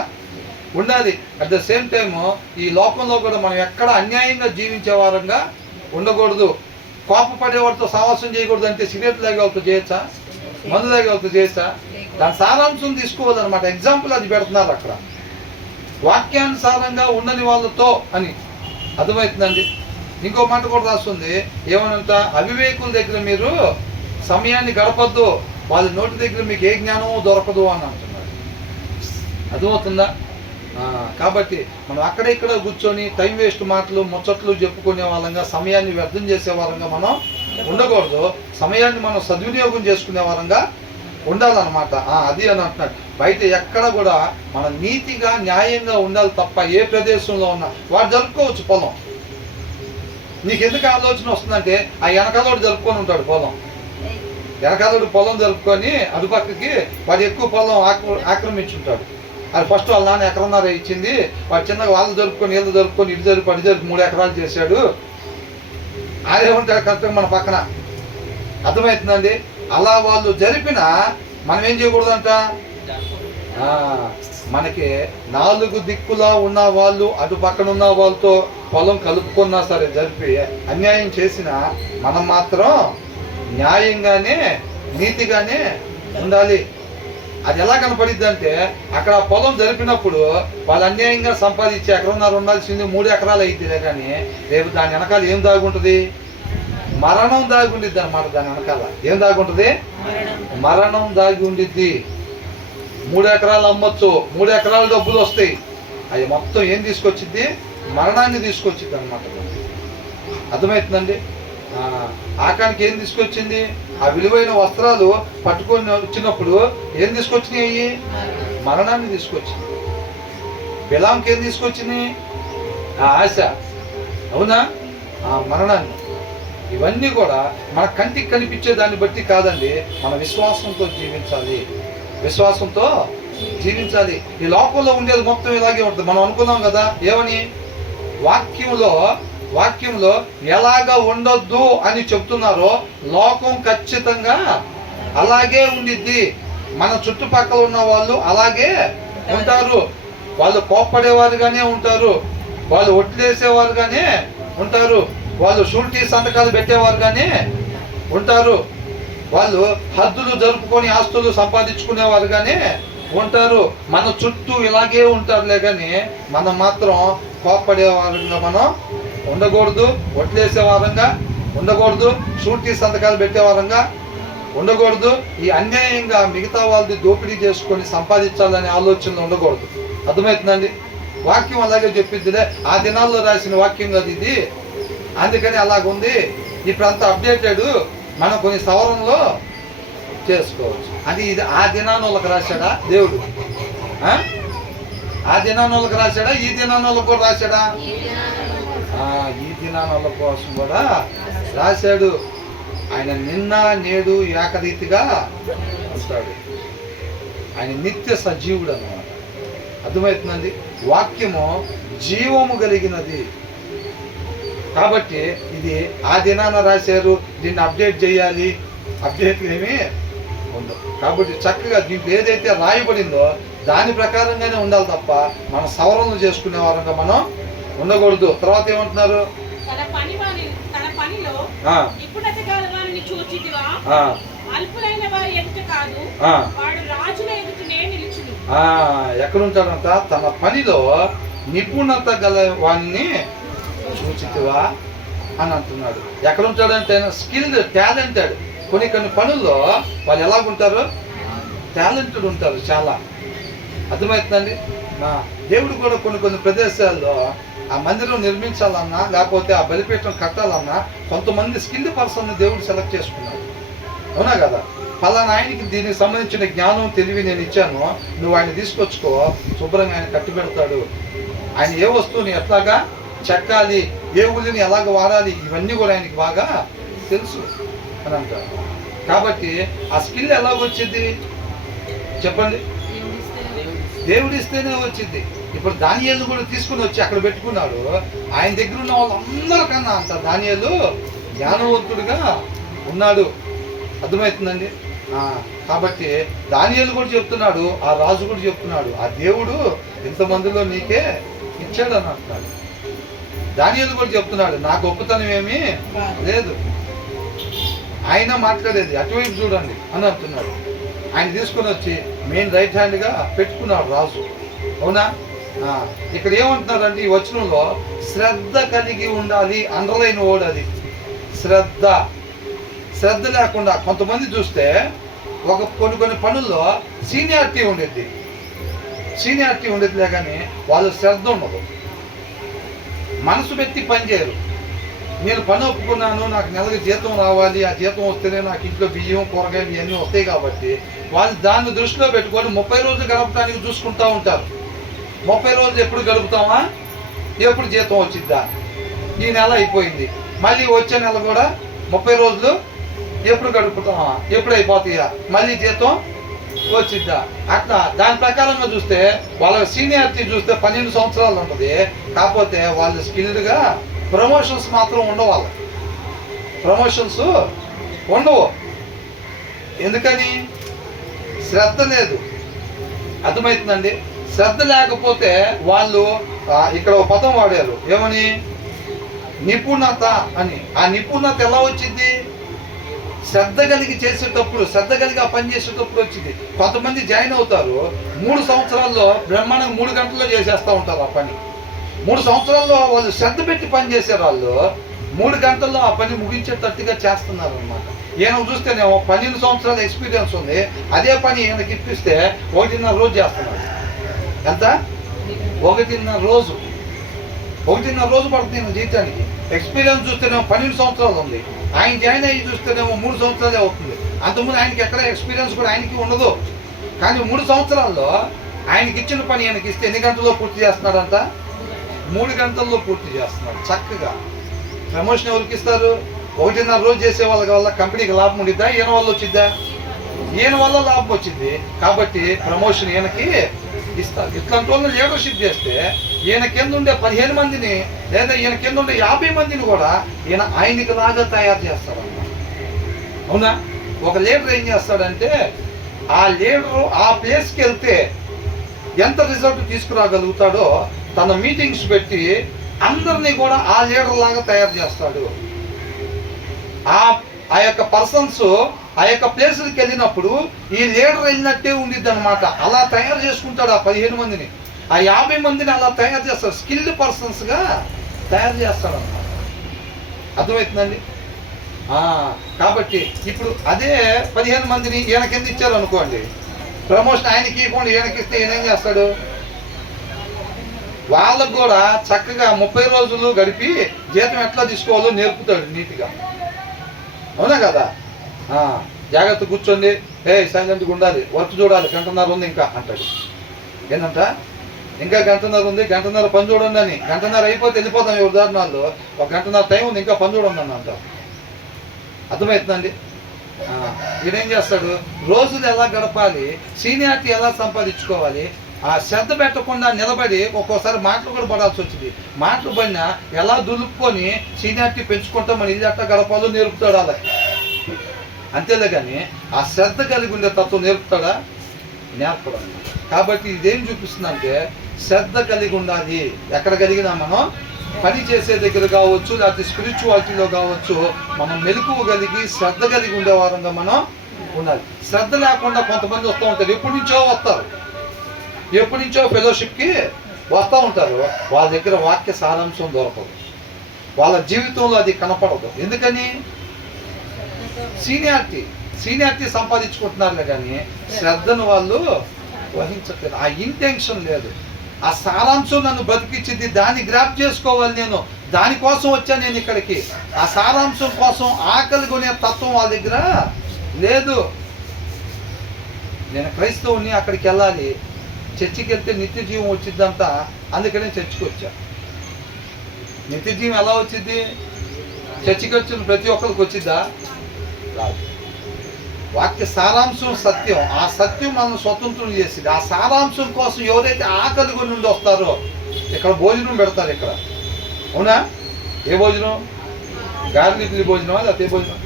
ఉండాలి. అట్ ద సేమ్ టైము ఈ లోకంలో కూడా మనం ఎక్కడ అన్యాయంగా జీవించే వారంగా ఉండకూడదు. కోపపడేవాడితో సావాసం చేయకూడదు. అంటే సిగరెట్ లాగేవాళ్ళతో చేయొచ్చా? మందు లాగేవాళ్ళతో చేయొచ్చా? దాని సారాంశం తీసుకోవాలన్నమాట. ఎగ్జాంపుల్ అది పెడుతున్నారు అక్కడ, వాక్యానుసారంగా ఉండని వాళ్ళతో అని. అర్థమవుతుందండి? ఇంకో మాట కూడా రాస్తుంది ఏమనంట? అవివేకుల దగ్గర మీరు సమయాన్ని గడపద్దు, వాళ్ళ నోటి దగ్గర మీకు ఏ జ్ఞానమో దొరకదు అని అంటున్నారు. అర్థమవుతుందా? కాబట్టి మనం అక్కడ ఇక్కడ కూర్చొని టైం వేస్ట్ మాటలు ముచ్చట్లు చెప్పుకునే వాళ్ళంగా సమయాన్ని వ్యర్థం చేసే వాళ్ళంగా మనం ఉండకూడదు. సమయాన్ని మనం సద్వినియోగం చేసుకునే వారంగా ఉండాలన్నమాట. అది అని అంటున్నాడు. బయట ఎక్కడ కూడా మనం నీతిగా న్యాయంగా ఉండాలి తప్ప ఏ ప్రదేశంలో ఉన్నా వాడు జరుపుకోవచ్చు పొలం. నీకు ఎందుకు ఆలోచన వస్తుందంటే ఆ వెనకాలోడు జరుపుకొని ఉంటాడు పొలం. వెనకాలోడు పొలం జరుపుకొని అటుపక్కకి వాడు ఎక్కువ పొలం ఆక్రమించుంటాడు. అది ఫస్ట్ వాళ్ళ నాన్న ఎకరన్నర ఇచ్చింది, వాడు చిన్నగా వాళ్ళు జరుపుకొని వీళ్ళు జరుపుకొని ఇటు జరుపు అటు జరుపు 3 ఎకరాలు చేశాడు. అదే ఉంటాడు కరెక్ట్గా మన పక్కన. అర్థమవుతుందండి? అలా వాళ్ళు జరిపినా మనం ఏం చేయకూడదంట. మనకి 4 దిక్కులా ఉన్న వాళ్ళు అటు పక్కన ఉన్న వాళ్ళతో పొలం కలుపుకున్నా సరే జరిపి అన్యాయం చేసినా మనం మాత్రం న్యాయంగానే నీతిగానే ఉండాలి. అది ఎలా కనపడిద్ది అంటే అక్కడ పొలం జరిపినప్పుడు వాళ్ళు అన్యాయంగా సంపాదించి ఎకరన్నర ఉండాల్సింది 3 ఎకరాలు అయితే కానీ రేపు దాని వెనకాల ఏం దాగుంటుంది? మరణం దాగి ఉండిద్ది అనమాట. దాని వెనకాల ఏం దాగి ఉంటుంది? మరణం దాగి ఉండిద్ది. 3 ఎకరాలు అమ్మొచ్చు, 3 ఎకరాల డబ్బులు వస్తాయి. అవి మొత్తం ఏం తీసుకొచ్చిద్ది? మరణాన్ని తీసుకొచ్చిద్ది అనమాట. అర్థమవుతుందండి? ఆకానికి ఏం తీసుకొచ్చింది? ఆ విలువైన వస్త్రాలు పట్టుకొని వచ్చినప్పుడు ఏం తీసుకొచ్చినాయి? మరణాన్ని తీసుకొచ్చింది. బిలాంకి ఏం తీసుకొచ్చింది? ఆ ఆశ. అవునా? ఆ మరణాన్ని. ఇవన్నీ కూడా మన కంటికి కనిపించే దాన్ని బట్టి కాదండి. మన విశ్వాసంతో జీవించాలి. విశ్వాసంతో జీవించాలి. ఈ లోకంలో ఉండేది మొత్తం ఇలాగే ఉంటుంది. మనం అనుకున్నాం కదా ఏమని? వాక్యంలో ఎలాగ ఉండొద్దు అని చెప్తున్నారో లోకం ఖచ్చితంగా అలాగే ఉండిద్ది. మన చుట్టుపక్కల ఉన్న వాళ్ళు అలాగే ఉంటారు. వాళ్ళు కోప్పడేవారుగానే ఉంటారు, వాళ్ళు ఒట్లేసేవారుగానే ఉంటారు, వాళ్ళు షూరిటీ సంతకాలు పెట్టేవారుగానే ఉంటారు, వాళ్ళు హద్దులు జరుపుకొని ఆస్తులు సంపాదించుకునేవారుగానే ఉంటారు. మన చుట్టూ ఇలాగే ఉంటారులే కానీ మనం మాత్రం కోప్పడేవారంగా మనం ఉండకూడదు, ఒట్లేసేవారంగా ఉండకూడదు, షూరిటీ సంతకాలు పెట్టేవారంగా ఉండకూడదు. ఈ అన్యాయంగా మిగతా వాళ్ళది దోపిడీ చేసుకొని సంపాదించాలనే ఆలోచనలు ఉండకూడదు. అర్థమవుతుందండి? వాక్యం అలాగే చెప్పిద్దిలే. ఆ దినాల్లో రాసిన వాక్యం కదా ఇది, అందుకని అలాగుంది. ఇప్పుడంతా అప్డేటెడ్, మనం కొన్ని సవరణలో చేసుకోవచ్చు. అది ఇది ఆ దినానోళ్ళకి రాశాడా దేవుడు? ఆ దినానోళ్ళకి రాశాడా? ఈ దినానోళ్ళకి కూడా రాశాడా? ఈ దినానోళ్ళ కోసం కూడా రాశాడు. ఆయన నిన్న నేడు ఏకరీతిగా ఉంటాడు. ఆయన నిత్య సజీవుడు అన్నమాట. అర్థమవుతుందండి? వాక్యము జీవము కలిగినది కాబట్టి ఇది ఆ దినాన రాశారు, దీన్ని అప్డేట్ చేయాలి, అప్డేట్లు ఏమీ ఉండవు. కాబట్టి చక్కగా దీంట్లో ఏదైతే రాయబడిందో దాని ప్రకారంగానే ఉండాలి తప్ప మనం సవరణలు చేసుకునే వారంగా మనం ఉండకూడదు. తర్వాత ఏమంటున్నారు? ఎక్కడుంటాడంట? తన పనిలో నిపుణత గల వాణ్ణి చూచితివా అని అంటున్నాడు. ఎక్కడుంటాడంటే స్కిల్డ్, టాలెంటెడ్. కొన్ని పనుల్లో వాళ్ళు ఎలాగుంటారు? టాలెంటెడ్ ఉంటారు చాలా. అర్థమవుతుందండి? దేవుడు కూడా కొన్ని ప్రదేశాల్లో ఆ మందిరం నిర్మించాలన్నా లేకపోతే ఆ బలిపీఠం కట్టాలన్నా కొంతమంది స్కిల్డ్ పర్సన్ని దేవుడు సెలెక్ట్ చేసుకున్నాడు. అవునా కదా? ఫలానా ఆయనకి దీనికి సంబంధించిన జ్ఞానం తెలివి నేను ఇచ్చాను, నువ్వు ఆయన తీసుకొచ్చుకో, శుభ్రంగా ఆయన కట్టి పెడతాడు. ఆయన ఏ వస్తువుని ఎట్లాగా చెక్కాలి, ఏ ఉల్లిని ఎలాగ వాడాలి, ఇవన్నీ కూడా ఆయనకి బాగా తెలుసు అని అంటారు. కాబట్టి ఆ స్కిల్ ఎలాగొచ్చింది చెప్పండి? దేవుడిస్తేనే వచ్చింది. ఇప్పుడు దానియేలు కూడా తీసుకుని వచ్చి అక్కడ పెట్టుకున్నాడు. ఆయన దగ్గర ఉన్న వాళ్ళందరికన్నా అంత దానియేలు జ్ఞానవంతుడిగా ఉన్నాడు. అర్థమవుతుందండి? కాబట్టి దానియేలు కూడా చెప్తున్నాడు, ఆ రాజు కూడా చెప్తున్నాడు, ఆ దేవుడు ఇంతమందిలో నీకే ఇచ్చాడు అని అంటున్నాడు. దానియేలు కూడా చెప్తున్నాడు, నా గొప్పతనం ఏమీ లేదు, ఆయన మాట్లాడేది అటువైపు చూడండి అని అంటున్నాడు. ఆయన తీసుకొని వచ్చి మెయిన్ రైట్ హ్యాండ్గా పెట్టుకున్నాడు రాజు. అవునా? ఇక్కడ ఏమంటున్నారంటే ఈ వచనంలో శ్రద్ధ కలిగి ఉండాలి. అండర్లైన్ వర్డ్ అది, శ్రద్ధ. శ్రద్ధ లేకుండా కొంతమంది చూస్తే కొన్ని పనుల్లో సీనియారిటీ ఉండేదిలే కానీ వాళ్ళు శ్రద్ధ ఉండదు, మనసు పెట్టి పనిచేయరు. నేను పని ఒప్పుకున్నాను, నాకు నెలకి జీతం రావాలి, ఆ జీతం వస్తేనే నాకు ఇంట్లో బియ్యం కూరగాయలు ఇవన్నీ వస్తాయి కాబట్టి వాళ్ళు దాన్ని దృష్టిలో పెట్టుకొని 30 రోజులు గడపడానికి చూసుకుంటూ ఉంటారు. 30 రోజులు ఎప్పుడు గడుపుతామా, ఎప్పుడు జీతం వచ్చిద్దా, ఈ నెల అయిపోయింది, మళ్ళీ వచ్చే నెల కూడా 30 రోజులు ఎప్పుడు గడుపుతామా, ఎప్పుడు అయిపోతాయా, మళ్ళీ జీతం వచ్చిద్దా, అట్లా దాని ప్రకారంగా చూస్తే వాళ్ళ సీనియారిటీ చూస్తే 12 సంవత్సరాలు ఉంటుంది. కాకపోతే వాళ్ళు స్కిల్డ్గా ప్రమోషన్స్ మాత్రం ఉండవు, వాళ్ళకి ప్రమోషన్స్ ఉండవు. ఎందుకని? శ్రద్ధ లేదు. అర్థమవుతుందండి? శ్రద్ధ లేకపోతే వాళ్ళు ఇక్కడ ఒక పదం వాడారు, ఏమని? నిపుణత అని. ఆ నిపుణత ఎలా వచ్చింది? శ్రద్ధ కలిగి చేసేటప్పుడు, శ్రద్ధ కలిగి ఆ పని చేసేటప్పుడు వచ్చింది. కొంతమంది జాయిన్ అవుతారు, 3 సంవత్సరాల్లో బ్రహ్మాండంగా 3 గంటల్లో చేసేస్తూ ఉంటారు ఆ పని. 3 సంవత్సరాల్లో వాళ్ళు శ్రద్ధ పెట్టి పని చేసే వాళ్ళు 3 గంటల్లో ఆ పని ముగించేటట్టుగా చేస్తున్నారు అనమాట. ఈయన చూస్తేనేమో 12 సంవత్సరాల ఎక్స్పీరియన్స్ ఉంది, అదే పని ఈయనకి ఇప్పిస్తే 1.5 రోజు చేస్తున్నాడు. ఎంత? 1.5 రోజు. 1.5 రోజు పడుతుంది ఈయన జీవితానికి. ఎక్స్పీరియన్స్ చూస్తేనేమో 12 సంవత్సరాలు ఉంది, ఆయన జాయిన్ అయ్యి చూస్తేనేమో 3 సంవత్సరాలే అవుతుంది. అంతకుముందు ఆయనకి ఎక్కడ ఎక్స్పీరియన్స్ కూడా ఆయనకి ఉండదు. కానీ 3 సంవత్సరాల్లో ఆయనకి ఇచ్చిన పని ఈయనకి ఇస్తే ఎన్ని గంటల్లో పూర్తి చేస్తున్నాడంట? 3 గంటల్లో పూర్తి చేస్తున్నాడు చక్కగా. ప్రమోషన్ ఎవరికి ఇస్తారు? 1.5 రోజు చేసే వాళ్ళ వల్ల కంపెనీకి లాభం ఉండిద్దా, ఈయన వల్ల వచ్చిద్దా? ఈయన వల్ల లాభం వచ్చింది కాబట్టి ప్రమోషన్ ఈయనకి ఇస్తారు. ఇట్లాంటి వాళ్ళు లీడర్షిప్ చేస్తే ఈయన కింద ఉండే 15 మందిని లేదా ఈయన కింద ఉండే 50 మందిని కూడా ఈయన ఆయనకి లాగా తయారు చేస్తాడన్నమాట. అవునా? ఒక లీడర్ ఏం చేస్తాడంటే ఆ లీడరు ఆ ప్లేస్కి వెళ్తే ఎంత రిజల్ట్ తీసుకురాగలుగుతాడో తన మీటింగ్స్ పెట్టి అందరినీ కూడా ఆ లీడర్ లాగా తయారు చేస్తాడు. ఆ యొక్క పర్సన్స్ ఆ యొక్క ప్లేస్కి వెళ్ళినప్పుడు ఈ లీడర్ వెళ్ళినట్టే ఉండిద్ది అనమాట. అలా తయారు చేసుకుంటాడు ఆ 15 మందిని, ఆ 50 మందిని అలా తయారు చేస్తాడు, స్కిల్డ్ పర్సన్స్గా తయారు చేస్తాడు అనమాట. అర్థమవుతుందండి? కాబట్టి ఇప్పుడు అదే 15 మందిని ఈయన కింద ఇచ్చారు అనుకోండి, ప్రమోషన్ ఆయనకి ఇవ్వకుండా ఈయనకి ఇస్తే ఈయన ఏం చేస్తాడు? వాళ్ళకు కూడా చక్కగా 30 రోజులు గడిపి జీతం ఎట్లా తీసుకోవాలో నేర్పుతాడు నీట్గా. అవునా కదా? జాగ్రత్త కూర్చోండి, సైలెంట్గా ఉండాలి, వర్క్ చూడాలి, 1.5 ఉంది ఇంకా అంటాడు. ఏంటంట? ఇంకా 1.5 ఉంది, 1.5 పని చూడండి అని. 1.5 అయిపోతే వెళ్ళిపోతాం ఈ ఉదాహరణలో, 1.5 టైం ఉంది ఇంకా పని చూడండి అని అంటారు. అర్థమవుతుందండి? ఈయనేం చేస్తాడు? రోజులు ఎలా గడపాలి, సీనియారిటీ ఎలా సంపాదించుకోవాలి, ఆ శ్రద్ధ పెట్టకుండా నిలబడి ఒక్కోసారి మాటలు కూడా పడాల్సి వచ్చింది. మాటలు పడినా ఎలా దులుపుకొని సీనియారిటీ పెంచుకుంటా మన ఇల్లు ఎట్లా గడపాలో నేర్పుతాడు వాళ్ళకి. అంతేలే కానీ ఆ శ్రద్ధ కలిగి ఉండే తత్వం నేర్పుతాడా? నేర్పడు. కాబట్టి ఇదేం చూపిస్తుందంటే శ్రద్ధ కలిగి ఉండాలి. ఎక్కడ కలిగినా మనం పని చేసే దగ్గర కావచ్చు, లేకపోతే స్పిరిచువాలిటీలో కావచ్చు, మనం మెలకువ కలిగి శ్రద్ధ కలిగి ఉండే వారంగా మనం ఉండాలి. శ్రద్ధ లేకుండా కొంతమంది వస్తూ ఉంటారు, ఎప్పటి నుంచో ఫెలోషిప్కి వస్తూ ఉంటారు. వాళ్ళ దగ్గర వాక్య సారాంశం దొరకదు, వాళ్ళ జీవితంలో అది కనపడదు. ఎందుకని? సీనియారిటీ సంపాదించుకుంటున్నారులే కానీ శ్రద్ధను వాళ్ళు వహించట్లేదు. ఆ ఇంటెన్షన్ లేదు, ఆ సారాంశం నన్ను బతికించింది, దాన్ని గ్రాప్ చేసుకోవాలి, నేను దానికోసం వచ్చాను నేను ఇక్కడికి, ఆ సారాంశం కోసం ఆకలి కొనే తత్వం వాళ్ళ దగ్గర లేదు. నేను క్రైస్తవుని, అక్కడికి వెళ్ళాలి, చర్చికి వెళ్తే నిత్య జీవం వచ్చిద్దంతా, అందుకనే చర్చికి వచ్చా. నిత్య జీవం ఎలా వచ్చింది? చర్చికి వచ్చిన ప్రతి ఒక్కరికి వచ్చిద్దా? రాదు. వాక్య సారాంశం సత్యం, ఆ సత్యం మనం స్వతంత్రం చేసింది. ఆ సారాంశం కోసం ఎవరైతే ఆకలి కొని నుండి వస్తారో ఇక్కడ భోజనం పెడతారు. ఇక్కడ అవునా? ఏ భోజనం? గార్లి ఇడ్లీ భోజనమా లేకపోతే ఏ భోజనం?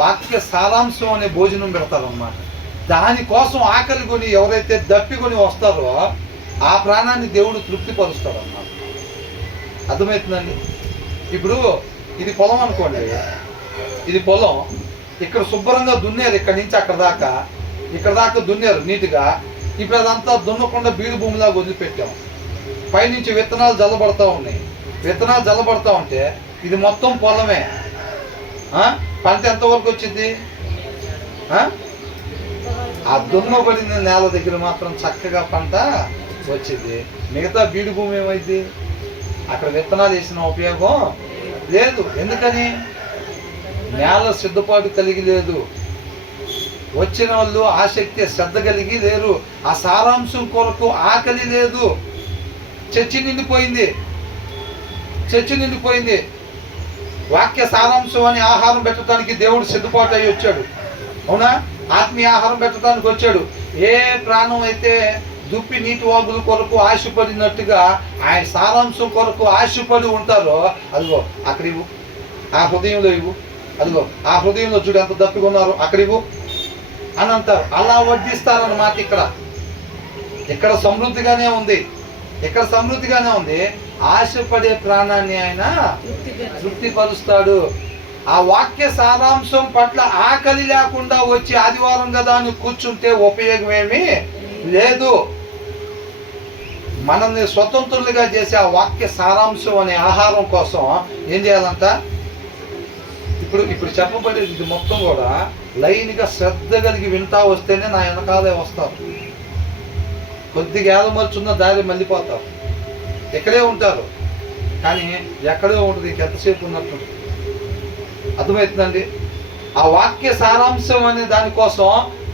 వాక్య సారాంశం అనే భోజనం పెడతారు అన్నమాట. దానికోసం ఆకలి కొని ఎవరైతే దప్పికొని వస్తారో ఆ ప్రాణాన్ని దేవుడు తృప్తిపరుస్తాడు అన్నమాట. అర్థమవుతుందండి? ఇప్పుడు ఇది పొలం అనుకోండి, ఇది పొలం, ఇక్కడ శుభ్రంగా దున్నారు, ఇక్కడ నుంచి అక్కడ దాకా దున్నారు నీట్గా. ఇప్పుడు అదంతా దున్నకుండా బీడు భూమిలాగా వదిలిపెట్టాం. పైనుంచి విత్తనాలు జల్లబడతా ఉన్నాయి. విత్తనాలు జల్లబడతా ఉంటే ఇది మొత్తం పొలమే. పంట ఎంతవరకు వచ్చింది? ఆ దున్నబడిన నేల దగ్గర మాత్రం చక్కగా పంట వచ్చింది. మిగతా బీడు భూమి ఏమైంది? అక్కడ విత్తనాలు వేసిన ఉపయోగం లేదు. ఎందుకని? నేల సిద్ధపాటు కలిగి లేదు. వచ్చిన వాళ్ళు ఆసక్తి శ్రద్ధ కలిగి లేరు. ఆ సారాంశం కొరకు ఆకలి లేదు. చర్చి నిండిపోయింది. వాక్య సారాంశం అని ఆహారం పెట్టడానికి దేవుడు సిద్ధపాటు అయి వచ్చాడు. అవునా? ఆత్మీయ ఆహారం పెట్టడానికి వచ్చాడు. ఏ ప్రాణం అయితే దుప్పి నీటి వాగుల కొరకు ఆశపడినట్టుగా ఆయన సారాంశం కొరకు ఆశపడి ఉంటారో, అదిగో అక్కడ ఇవ్వు, ఆ హృదయంలో ఇవ్వు, అదిగో ఆ హృదయంలో చూడు ఎంత దప్పిగా ఉన్నారు, అక్కడ ఇవ్వు అని అంటారు. అలా వడ్డిస్తారన్నమాట. ఇక్కడ సమృద్ధిగానే ఉంది. ఆశపడే ప్రాణాన్ని ఆయన తృప్తిపరుస్తాడు. ఆ వాక్య సారాంశం పట్ల ఆకలి లేకుండా వచ్చి ఆదివారం కదా అని కూర్చుంటే ఉపయోగం ఏమీ లేదు. మనల్ని స్వతంత్రులుగా చేసే ఆ వాక్య సారాంశం అనే ఆహారం కోసం ఏం చేయాలంట? ఇప్పుడు చెప్పబడేది ఇది మొత్తం కూడా లైన్గా శ్రద్ధ కలిగి వింటా వస్తేనే నా వెనకాలే వస్తారు. కొద్దిగా ఏదమర్చున్న దారి మళ్ళీపోతారు. ఇక్కడే ఉంటారు కానీ ఎక్కడో ఉంటుంది, ఎంతసేపు ఉన్నట్టు. అర్థమవుతుందండి? ఆ వాక్య సారాంశం అనే దానికోసం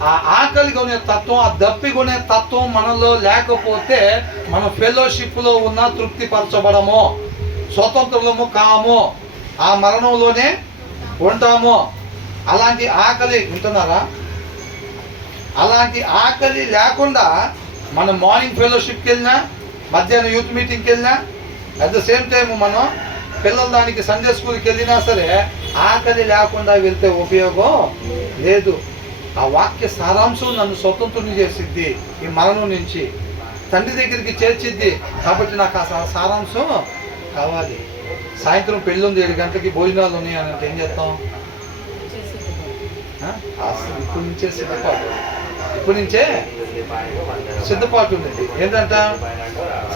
ఆ ఆకలి కొనే తత్వం, ఆ దప్పి కొనే తత్వం మనలో లేకపోతే మనం ఫెలోషిప్లో ఉన్న తృప్తిపరచబడము, స్వతంత్రులము కాము, ఆ మరణంలోనే ఉంటాము. అలాంటి ఆకలి ఉంటున్నారా? అలాంటి ఆకలి లేకుండా మనం మార్నింగ్ ఫెలోషిప్కి వెళ్ళినా, మధ్యాహ్నం యూత్ మీటింగ్కి వెళ్ళినా, అట్ ద సేమ్ టైం మనం పిల్లల దానికి సండే స్కూల్కి వెళ్ళినా సరే ఆకలి లేకుండా వెళ్తే ఉపయోగం లేదు. ఆ వాక్య సారాంశం నన్ను స్వతంత్రుని చేసిద్ది, ఈ మరణం నుంచి తండ్రి దగ్గరికి చేర్చిద్ది. కాబట్టి నాకు ఆ సారాంశం కావాలి. సాయంత్రం పెళ్ళి ఉంది, 7 గంటలకి భోజనాలు ఉన్నాయి అని అంటే ఏం చేస్తాం? ఇప్పటి నుంచే సిద్ధపాటు ఉంది. ఏంటంట?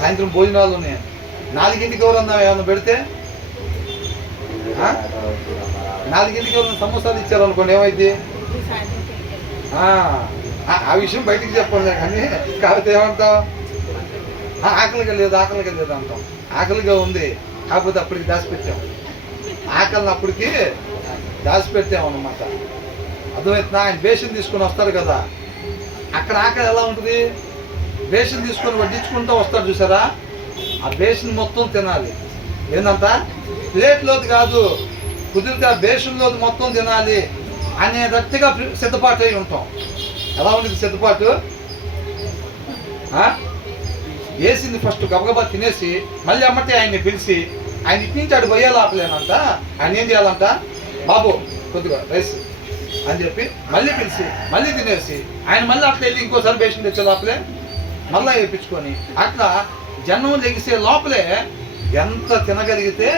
సాయంత్రం భోజనాలు ఉన్నాయి. 4ంటికి ఎవరన్నా ఏమన్నా పెడితే, 4ంటికి ఎవరన్నా సమోసాలు ఇచ్చారు అనుకోండి, ఏమైంది? ఆ విషయం బయటికి చెప్పండి. కానీ కాకపోతే ఏమంటాం? ఆకలిగా లేదు అంటాం. ఆకలిగా ఉంది, కాకపోతే అప్పటికి దాచిపెట్టాం. ఆకలిని అప్పటికి దాచిపెట్టాం అన్నమాట. అర్థమవుతుందా? ఆయన బేషన్ తీసుకొని వస్తాడు కదా, అక్కడ ఆకలి ఎలా ఉంటుంది? బేషన్ తీసుకొని వడ్డించుకుంటూ వస్తాడు చూసారా, ఆ బేషన్ మొత్తం తినాలి. ఏందంట? ప్లేట్లోది కాదు, కుదిరితే ఆ బేషన్లోది మొత్తం తినాలి అనేటట్టుగా సిద్ధపాటు అయి ఉంటాం. ఎలా ఉంటుంది సిద్ధపాటు? వేసింది ఫస్ట్ గబగబా తినేసి మళ్ళీ అమ్మటే ఆయన్ని పిలిచి ఆయన ఇట్నుంచి అటు పోయే లోపలేనంట. ఆయన ఏం చేయాలంట? బాబు కొద్దిగా రైస్ అని చెప్పి మళ్ళీ పిలిచి మళ్ళీ తినేసి ఆయన మళ్ళీ అట్లా వెళ్ళి ఇంకోసారి బేషన్ తెచ్చే లోపలే మళ్ళీ వేయించుకొని అట్లా జనం లెగిసే లోపలే ఎంత తినగలిగితే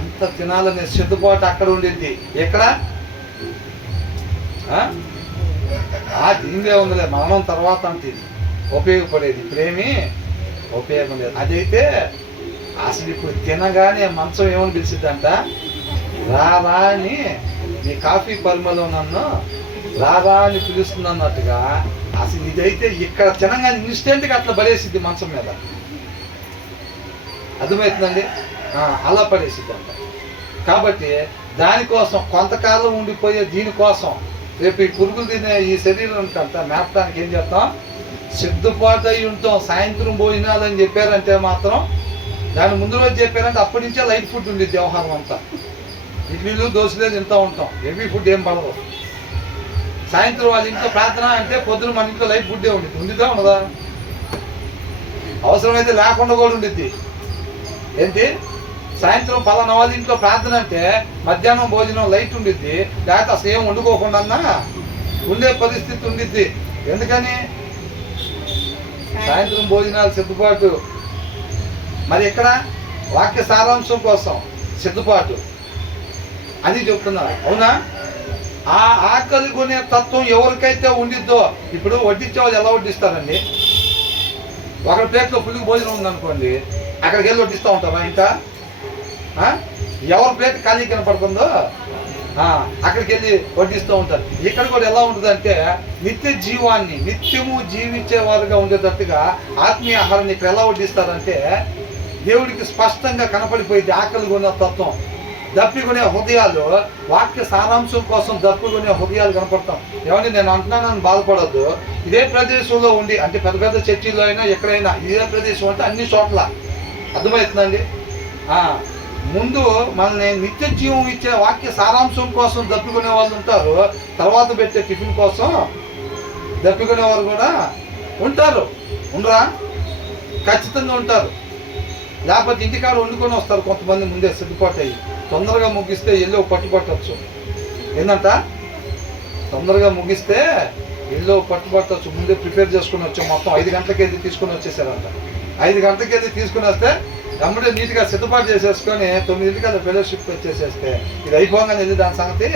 అంత తినాలనే సిద్ధపాటు అక్కడ ఉండింది. ఎక్కడ? దీనిదే ఉందిలే, మరణం తర్వాత అంటే ఉపయోగపడేది. ఇప్పుడేమీ ఉపయోగం లేదు. అదైతే అసలు ఇప్పుడు తినగానే మంచం ఏమని పిలిచిద్దంట? రారా అని, నీ కాఫీ పరిమళం నన్ను రారా అని పిలుస్తుంది అన్నట్టుగా. అసలు ఇదైతే ఇక్కడ తినగానే ఇన్స్టెంట్గా అట్లా పడేసిద్ది మంచం మీద. అర్థమవుతుందండి? అలా పడేసిద్ది అంట. కాబట్టి దానికోసం కొంతకాలం ఉండిపోయే దీనికోసం రేపు ఈ పురుగులు తినే ఈ శరీరం అంతా మేపడానికి ఏం చేస్తాం? సిద్ధపాటు అయి ఉంటాం. సాయంత్రం భోజనాలు అని చెప్పారంటే మాత్రం, దాని ముందు రోజు చెప్పారంటే అప్పటి నుంచే లైట్ ఫుడ్ ఉండేది. వ్యవహారం అంతా ఇడ్లీలు దోశలే తింటూ ఉంటాం, హెవీ ఫుడ్ ఏం పడదు. సాయంత్రం వాళ్ళ ఇంట్లో ప్రార్థన అంటే పొద్దున మన ఇంట్లో లైట్ ఫుడ్డే ఉండేది. ఉండిద్దా ఉండదా? అవసరమైతే లేకుండా కూడా ఉండిద్ది. ఏంటి? సాయంత్రం పలానా వాళ్ళ ఇంట్లో ప్రార్థన అంటే మధ్యాహ్నం భోజనం లైట్ ఉండిద్ది, లేకపోతే అసలు ఏం వండుకోకుండా ఉండే పరిస్థితి ఉండిద్ది. ఎందుకని? సాయంత్రం భోజనాలు సిద్ధపాటు. మరి ఇక్కడ వాక్య సారాంశం కోసం సిద్ధపాటు, అది చెప్తున్నారు. అవునా? ఆ ఆకలి కొనే తత్వం ఎవరికైతే ఉండిద్దో, ఇప్పుడు వడ్డించే వాళ్ళు ఎలా వడ్డిస్తారండి? ఒకరి ప్లేట్లో ఫుల్గా భోజనం ఉందనుకోండి, అక్కడికి వెళ్ళి వడ్డిస్తూ ఉంటారా? ఇంకా ఎవరి ప్లేట్ ఖాళీ కనపడుతుందో అక్కడికి వెళ్ళి వడ్డిస్తూ ఉంటారు. ఇక్కడ కూడా ఎలా ఉంటుందంటే నిత్య జీవాన్ని నిత్యము జీవించేవారుగా ఉండేటట్టుగా ఆత్మీయ ఆహారాన్ని ఇక్కడ ఎలా వడ్డిస్తారంటే దేవుడికి స్పష్టంగా కనపడిపోయింది ఆకలి కొన్న తత్వం. దప్పికొనే హృదయాలు, వాక్య సారాంశం కోసం దప్పికొనే హృదయాలు కనపడతాం. ఏమంటే నేను అంటున్నానని బాధపడద్దు. ఇదే ప్రదేశంలో ఉండి, అంటే పెద్ద పెద్ద చర్చిలో అయినా ఎక్కడైనా ఇదే ప్రదేశం అంటే అన్ని చోట్ల, అర్థమవుతుందండి. ముందు మనల్ని నిత్య జీవం ఇచ్చే వాక్య సారాంశం కోసం దప్పికొనే వాళ్ళు ఉంటారు, తర్వాత పెట్టే టిఫిన్ కోసం దప్పికొనే వారు కూడా ఉంటారు. ఉండరా? ఖచ్చితంగా ఉంటారు. లేకపోతే ఇంటికాడ వండుకొని వస్తారు కొంతమంది, ముందే సిద్ధపాటు అయ్యి తొందరగా ముగిస్తే ఎల్లో పట్టుబట్టచ్చు. ఏంటంట? తొందరగా ముగిస్తే ఎల్లో పట్టుబట్టచ్చు, ముందే ప్రిపేర్ చేసుకుని వచ్చాం. మొత్తం 5 గంటలకి వెళ్ళి తీసుకుని వచ్చేసారంట. 5 గంటలకి వెళ్ళి తీసుకుని వస్తే అమ్మడే నీట్గా సిద్ధపాటు చేసేసుకొని 9 గంటల ఫెలోషిప్ వచ్చేసేస్తే ఇది అయిపోగానే వెళ్ళి దాని సంగతి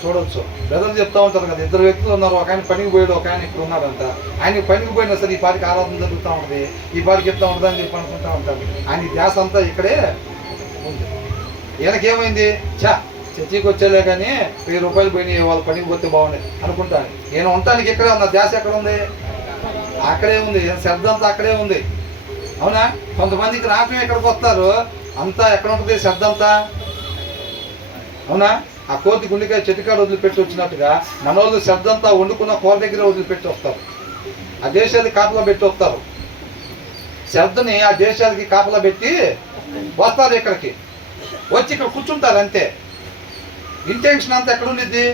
చూడవచ్చు. బ్రదర్లు చెప్తా ఉంటారు కదా, 2 వ్యక్తులు ఉన్నారు, ఒక ఆయన పనికి పోయాడు, ఒక ఆయన ఇక్కడ ఉన్నాడంట. ఆయన పనికి పోయినా సరే ఈ పాటికి ఆరాధన జరుగుతూ ఉంటుంది, ఈ పాటికి ఎట్లా ఉంటుంది అని చెప్పి అనుకుంటూ ఉంటాడు. ఆయన ధ్యాస అంతా ఇక్కడే ఉంది. ఈయనకేమైంది, చర్చికి వచ్చేలే కానీ 1000 రూపాయలు పోయినాయి, వాళ్ళు పనికి పోతే బాగుండే అనుకుంటాను. ఈయన ఉండటానికి ఇక్కడే ఉన్న ధ్యాస ఎక్కడ ఉంది? అక్కడే ఉంది. శ్రద్ధ అంతా అక్కడే ఉంది. అవునా? కొంతమందికి రావటం ఎక్కడికి వస్తారు, అంతా ఎక్కడ ఉంటుంది శ్రద్ధ అంతా? అవునా? ఆ కోతి గుండెకాయ చెట్టుకాడ వదిలిపెట్టి వచ్చినట్టుగా మన వాళ్ళు శ్రద్ధ అంతా వండుకున్న కూర దగ్గర వదిలిపెట్టి వస్తారు, ఆ దేశాలకి కాపలా పెట్టి వస్తారు. శ్రద్ధని ఆ దేశాలకి కాపలా పెట్టి వస్తారు, ఇక్కడికి వచ్చి ఇక్కడ కూర్చుంటారు అంతే. ఇంటెన్షన్ అంతా ఎక్కడ ఉండిద్ది?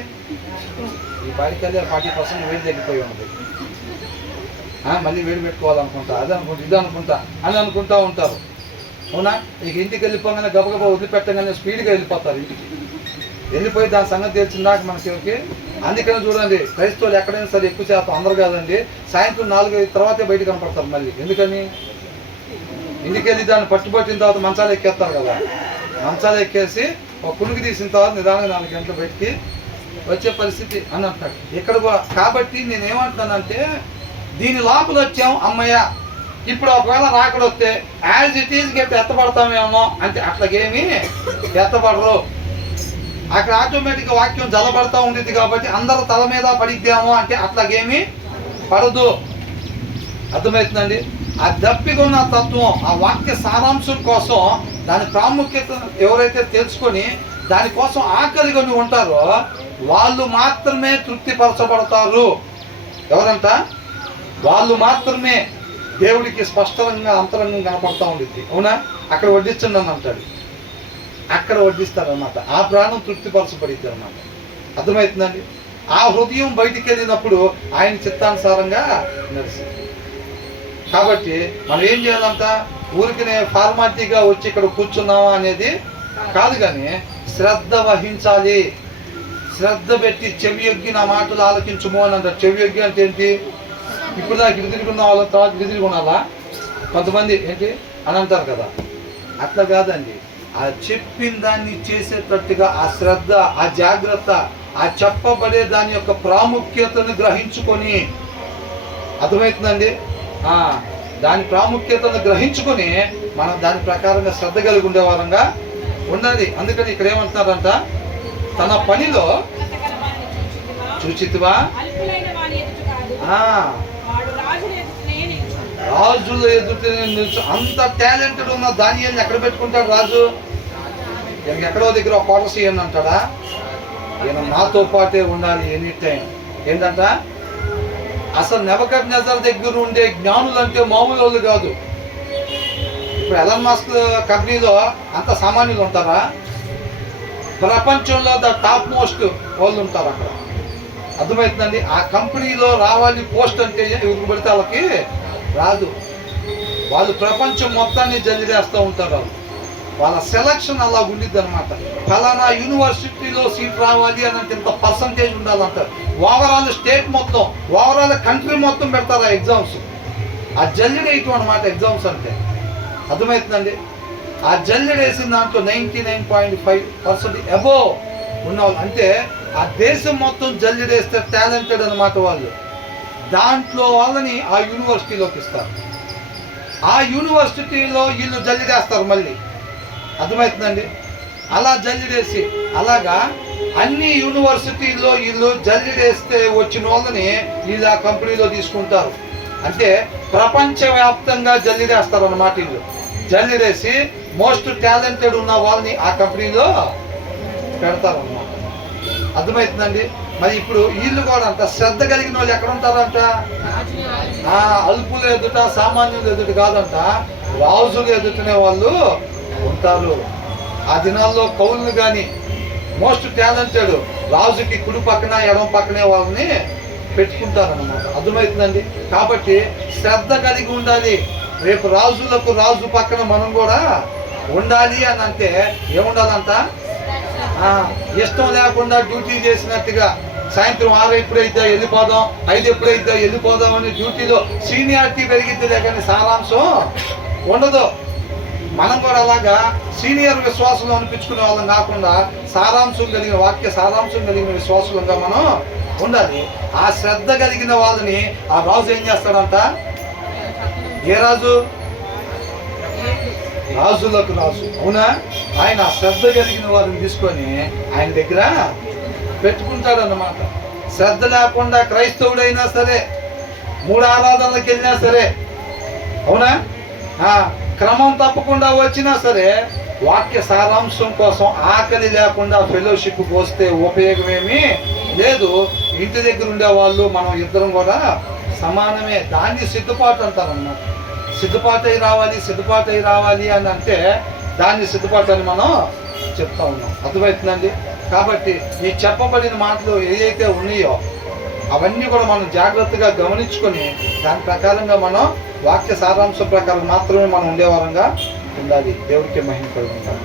ఈ బాడికల్లి 40% వేడి తగ్గిపోయి ఉంది, మళ్ళీ వేడి పెట్టుకోవాలనుకుంటా, అది అనుకుంటా, ఇది అనుకుంటా అని అనుకుంటూ ఉంటారు. అవునా? ఇక ఇంటికి వెళ్ళిపోగానే గబగబా వదిలిపెట్టగానే స్పీడ్గా వెళ్ళిపోతారు ఇంటికి. వెళ్ళిపోయి దాని సంగతి తెలిసిందాక మనకి. అందుకనే చూడండి, క్రైస్తవులు ఎక్కడైనా సరే ఎక్కువ శాతం, అందరు కాదండి, సాయంత్రం 4-5 తర్వాతే బయట కనపడతారు మళ్ళీ. ఎందుకని? ఇంటికి వెళ్ళి దాన్ని పట్టుబట్టిన తర్వాత మంచాలు ఎక్కేస్తారు కదా, మంచాలు ఎక్కేసి ఒక పుణుకి తీసిన తర్వాత నిదానంగా 4 గంటల బయటికి వచ్చే పరిస్థితి అని అంటాడు ఇక్కడ కూడా. కాబట్టి నేనేమంటున్నానంటే, దీని లోపల వచ్చాం అమ్మయ్య, ఇప్పుడు ఒకవేళ రాకడ వస్తే యాజ్ ఇట్ ఈజ్ గట్టి ఎత్తపడతామేమో అంటే అట్లాగేమీ ఎత్తపడరు. అక్కడ ఆటోమేటిక్గా వాక్యం జలబడతా ఉండేది కాబట్టి అందరూ తల మీద పడిద్దామో అంటే అట్లాగేమీ పడదు. అర్థమవుతుందండి? ఆ దప్పికొన్న తత్వం, ఆ వాక్య సారాంశం కోసం దాని ప్రాముఖ్యత ఎవరైతే తెలుసుకొని దానికోసం ఆకలిగా ఉంటారో వాళ్ళు మాత్రమే తృప్తిపరచబడతారు. ఎవరంట? వాళ్ళు మాత్రమే దేవుడికి స్పష్టంగా అంతరంగం కనపడతా ఉండిద్ది. అవునా? అక్కడ వడ్డించండి అని అంటాడు, అక్కడ వడ్డిస్తారనమాట. ఆ ప్రాణం తృప్తిపరచబడిద్ది అనమాట. అర్థమవుతుందండి? ఆ హృదయం బయటికి వెళ్ళినప్పుడు ఆయన చిత్తానుసారంగా నడిచింది. కాబట్టి మనం ఏం చేయాలంట? ఊరికినే ఫార్మాలిటీగా వచ్చి ఇక్కడ కూర్చున్నామా అనేది కాదు, కానీ శ్రద్ధ వహించాలి. శ్రద్ధ పెట్టి చెవి యొగ్గి నా మాటలు ఆలకించుము అని అంటారు. చెవి యొగ్గి అంటే ఏంటి? ఇప్పుడు దాకా ఇటు తిరుగున్న వాళ్ళ తర్వాత ఇటు తిరిగి ఉండాలా కొంతమంది ఏంటి అని అంటారు కదా, అట్లా కాదండి. ఆ చెప్పిన దాన్ని చేసేటట్టుగా ఆ శ్రద్ధ, ఆ జాగ్రత్త, ఆ చెప్పబడే దాని యొక్క ప్రాముఖ్యతను గ్రహించుకొని, అర్థమవుతుందండి? దాని ప్రాముఖ్యతను గ్రహించుకొని మనం దాని ప్రకారంగా శ్రద్ధ కలిగి ఉండేవారంగా ఉండాలి. అందుకని ఇక్కడ ఏమంటున్నారంట, తన పనిలో చూచితివా, రాజుల ఎదుటనే నిల్చు. అంత టాలెంటెడ్ ఉన్న దానియేలుని ఎక్కడ పెట్టుకుంటాడు రాజు? ఈయనకి ఎక్కడో దగ్గర ఒక క్వార్టర్స్ ఇవ్వండి అంటాడా? ఈయన నాతో పాటే ఉండాలి ఎనీ టైం. ఏంటంట? అసలు నెబుకద్నెజర్ దగ్గర ఉండే జ్ఞానులు అంటే మామూలు వాళ్ళు కాదు. ఇప్పుడు ఎలన్ మస్క్ కంపెనీలో అంత సామాన్యులు ఉంటారా? ప్రపంచంలో టాప్ మోస్ట్ వాళ్ళు ఉంటారు అక్కడ. అర్థమవుతుందండి? ఆ కంపెనీలో రావాలి పోస్ట్ అంటే ఎవరికి పడితే వాళ్ళకి రాదు. వాళ్ళు ప్రపంచం మొత్తాన్ని జల్లిదేస్తూ ఉంటారు. వాళ్ళ సెలక్షన్ అలా ఉండిద్ది అనమాట. ఫలానా యూనివర్సిటీలో సీట్ రావాలి అని అంటే ఇంత పర్సంటేజ్ ఉండాలంటారు. ఓవరాల్ స్టేట్ మొత్తం, ఓవరాల్ కంట్రీ మొత్తం పెడతారు ఆ ఎగ్జామ్స్. ఆ జల్లిడేయటం అనమాట ఎగ్జామ్స్ అంటే. అర్థమవుతుందండి? ఆ జల్లిడేసిన దాంట్లో 99.5% అబోవ్ ఉన్నవాళ్ళు, అంటే ఆ దేశం మొత్తం జల్లిడేస్తే టాలెంటెడ్ అనమాట వాళ్ళు. దాంట్లో వాళ్ళని ఆ యూనివర్సిటీలోకి ఇస్తారు. ఆ యూనివర్సిటీలో వీళ్ళు జల్లిడేస్తారు మళ్ళీ. అర్థమవుతుందండి? అలా జల్లిడేసి అలాగా అన్ని యూనివర్సిటీల్లో వీళ్ళు జల్లిడేస్తే వచ్చిన వాళ్ళని వీళ్ళు ఆ కంపెనీలో తీసుకుంటారు. అంటే ప్రపంచవ్యాప్తంగా జల్లిడేస్తారు అన్నమాట. వీళ్ళు జల్లిడేసి మోస్ట్ టాలెంటెడ్ ఉన్న వాళ్ళని ఆ కంపెనీలో పెడతారన్నమాట. అర్థమవుతుందండి. మరి ఇప్పుడు వీళ్ళు కూడా అంత శ్రద్ధ కలిగిన వాళ్ళు ఎక్కడ ఉంటారంట? అల్పులు ఎదుట, సామాన్యులు ఎదుట కాదంట, రాజులు ఎదుటనే వాళ్ళు ఉంటారు. ఆ దినాల్లో కౌలు కానీ మోస్ట్ టాలెంటెడ్ రాజుకి కుడి పక్కన ఎడమ పక్కనే వాళ్ళని పెట్టుకుంటారన్నమాట. అర్థమవుతుందండి. కాబట్టి శ్రద్ధ కలిగి ఉండాలి. రేపు రాజులకు రాజు పక్కన మనం కూడా ఉండాలి అని అంటే ఏముండాలంట? ఇష్టం లేకుండా డ్యూటీ చేసినట్టుగా సాయంత్రం 6 ఎప్పుడైతే వెళ్ళిపోదాం, 5 ఎప్పుడైతే వెళ్ళిపోదాం అని డ్యూటీలో సీనియారిటీ పెరిగిద్దిలే కానీ సారాంశం ఉండదు. మనం కూడా అలాగా సీనియర్ విశ్వాసులు అనిపించుకునే వాళ్ళం కాకుండా సారాంశం కలిగిన వాక్య సారాంశం కలిగిన విశ్వాసులంగా మనం ఉండాలి. ఆ శ్రద్ధ కలిగిన వాళ్ళని ఆ రాజు ఏం చేస్తాడంట? ఏ రాజు? రాజులకు రాజు, అవునా? ఆయన శ్రద్ధ కలిగిన వారిని తీసుకొని ఆయన దగ్గర పెట్టుకుంటాడు అన్నమాట. శ్రద్ధ లేకుండా క్రైస్తవుడైనా సరే, 3 ఆరాధనలకు వెళ్ళినా సరే, అవునా, క్రమం తప్పకుండా వచ్చినా సరే, వాక్య సారాంశం కోసం ఆకలి లేకుండా ఫెలోషిప్ వస్తే ఉపయోగమేమీ లేదు. ఇంటి దగ్గర ఉండే వాళ్ళు మనం ఇద్దరం కూడా సమానమే. దాన్ని సిద్ధపాటు అంటారన్నమాట. సిద్ధపాటు అయి రావాలి అని అంటే దాన్ని సిద్ధపాటు అని మనం చెప్తా ఉన్నాం. అర్థమవుతుందండి. కాబట్టి ఈ చెప్పబడిన మాటలు ఏదైతే ఉన్నాయో అవన్నీ కూడా మనం జాగ్రత్తగా గమనించుకొని దాని ప్రకారంగా మనం వాక్య సారాంశం ప్రకారం మాత్రమే మనం ఉండేవారంగా ఉండాలి. దేవుడికి మహిమ కలుగుతాం.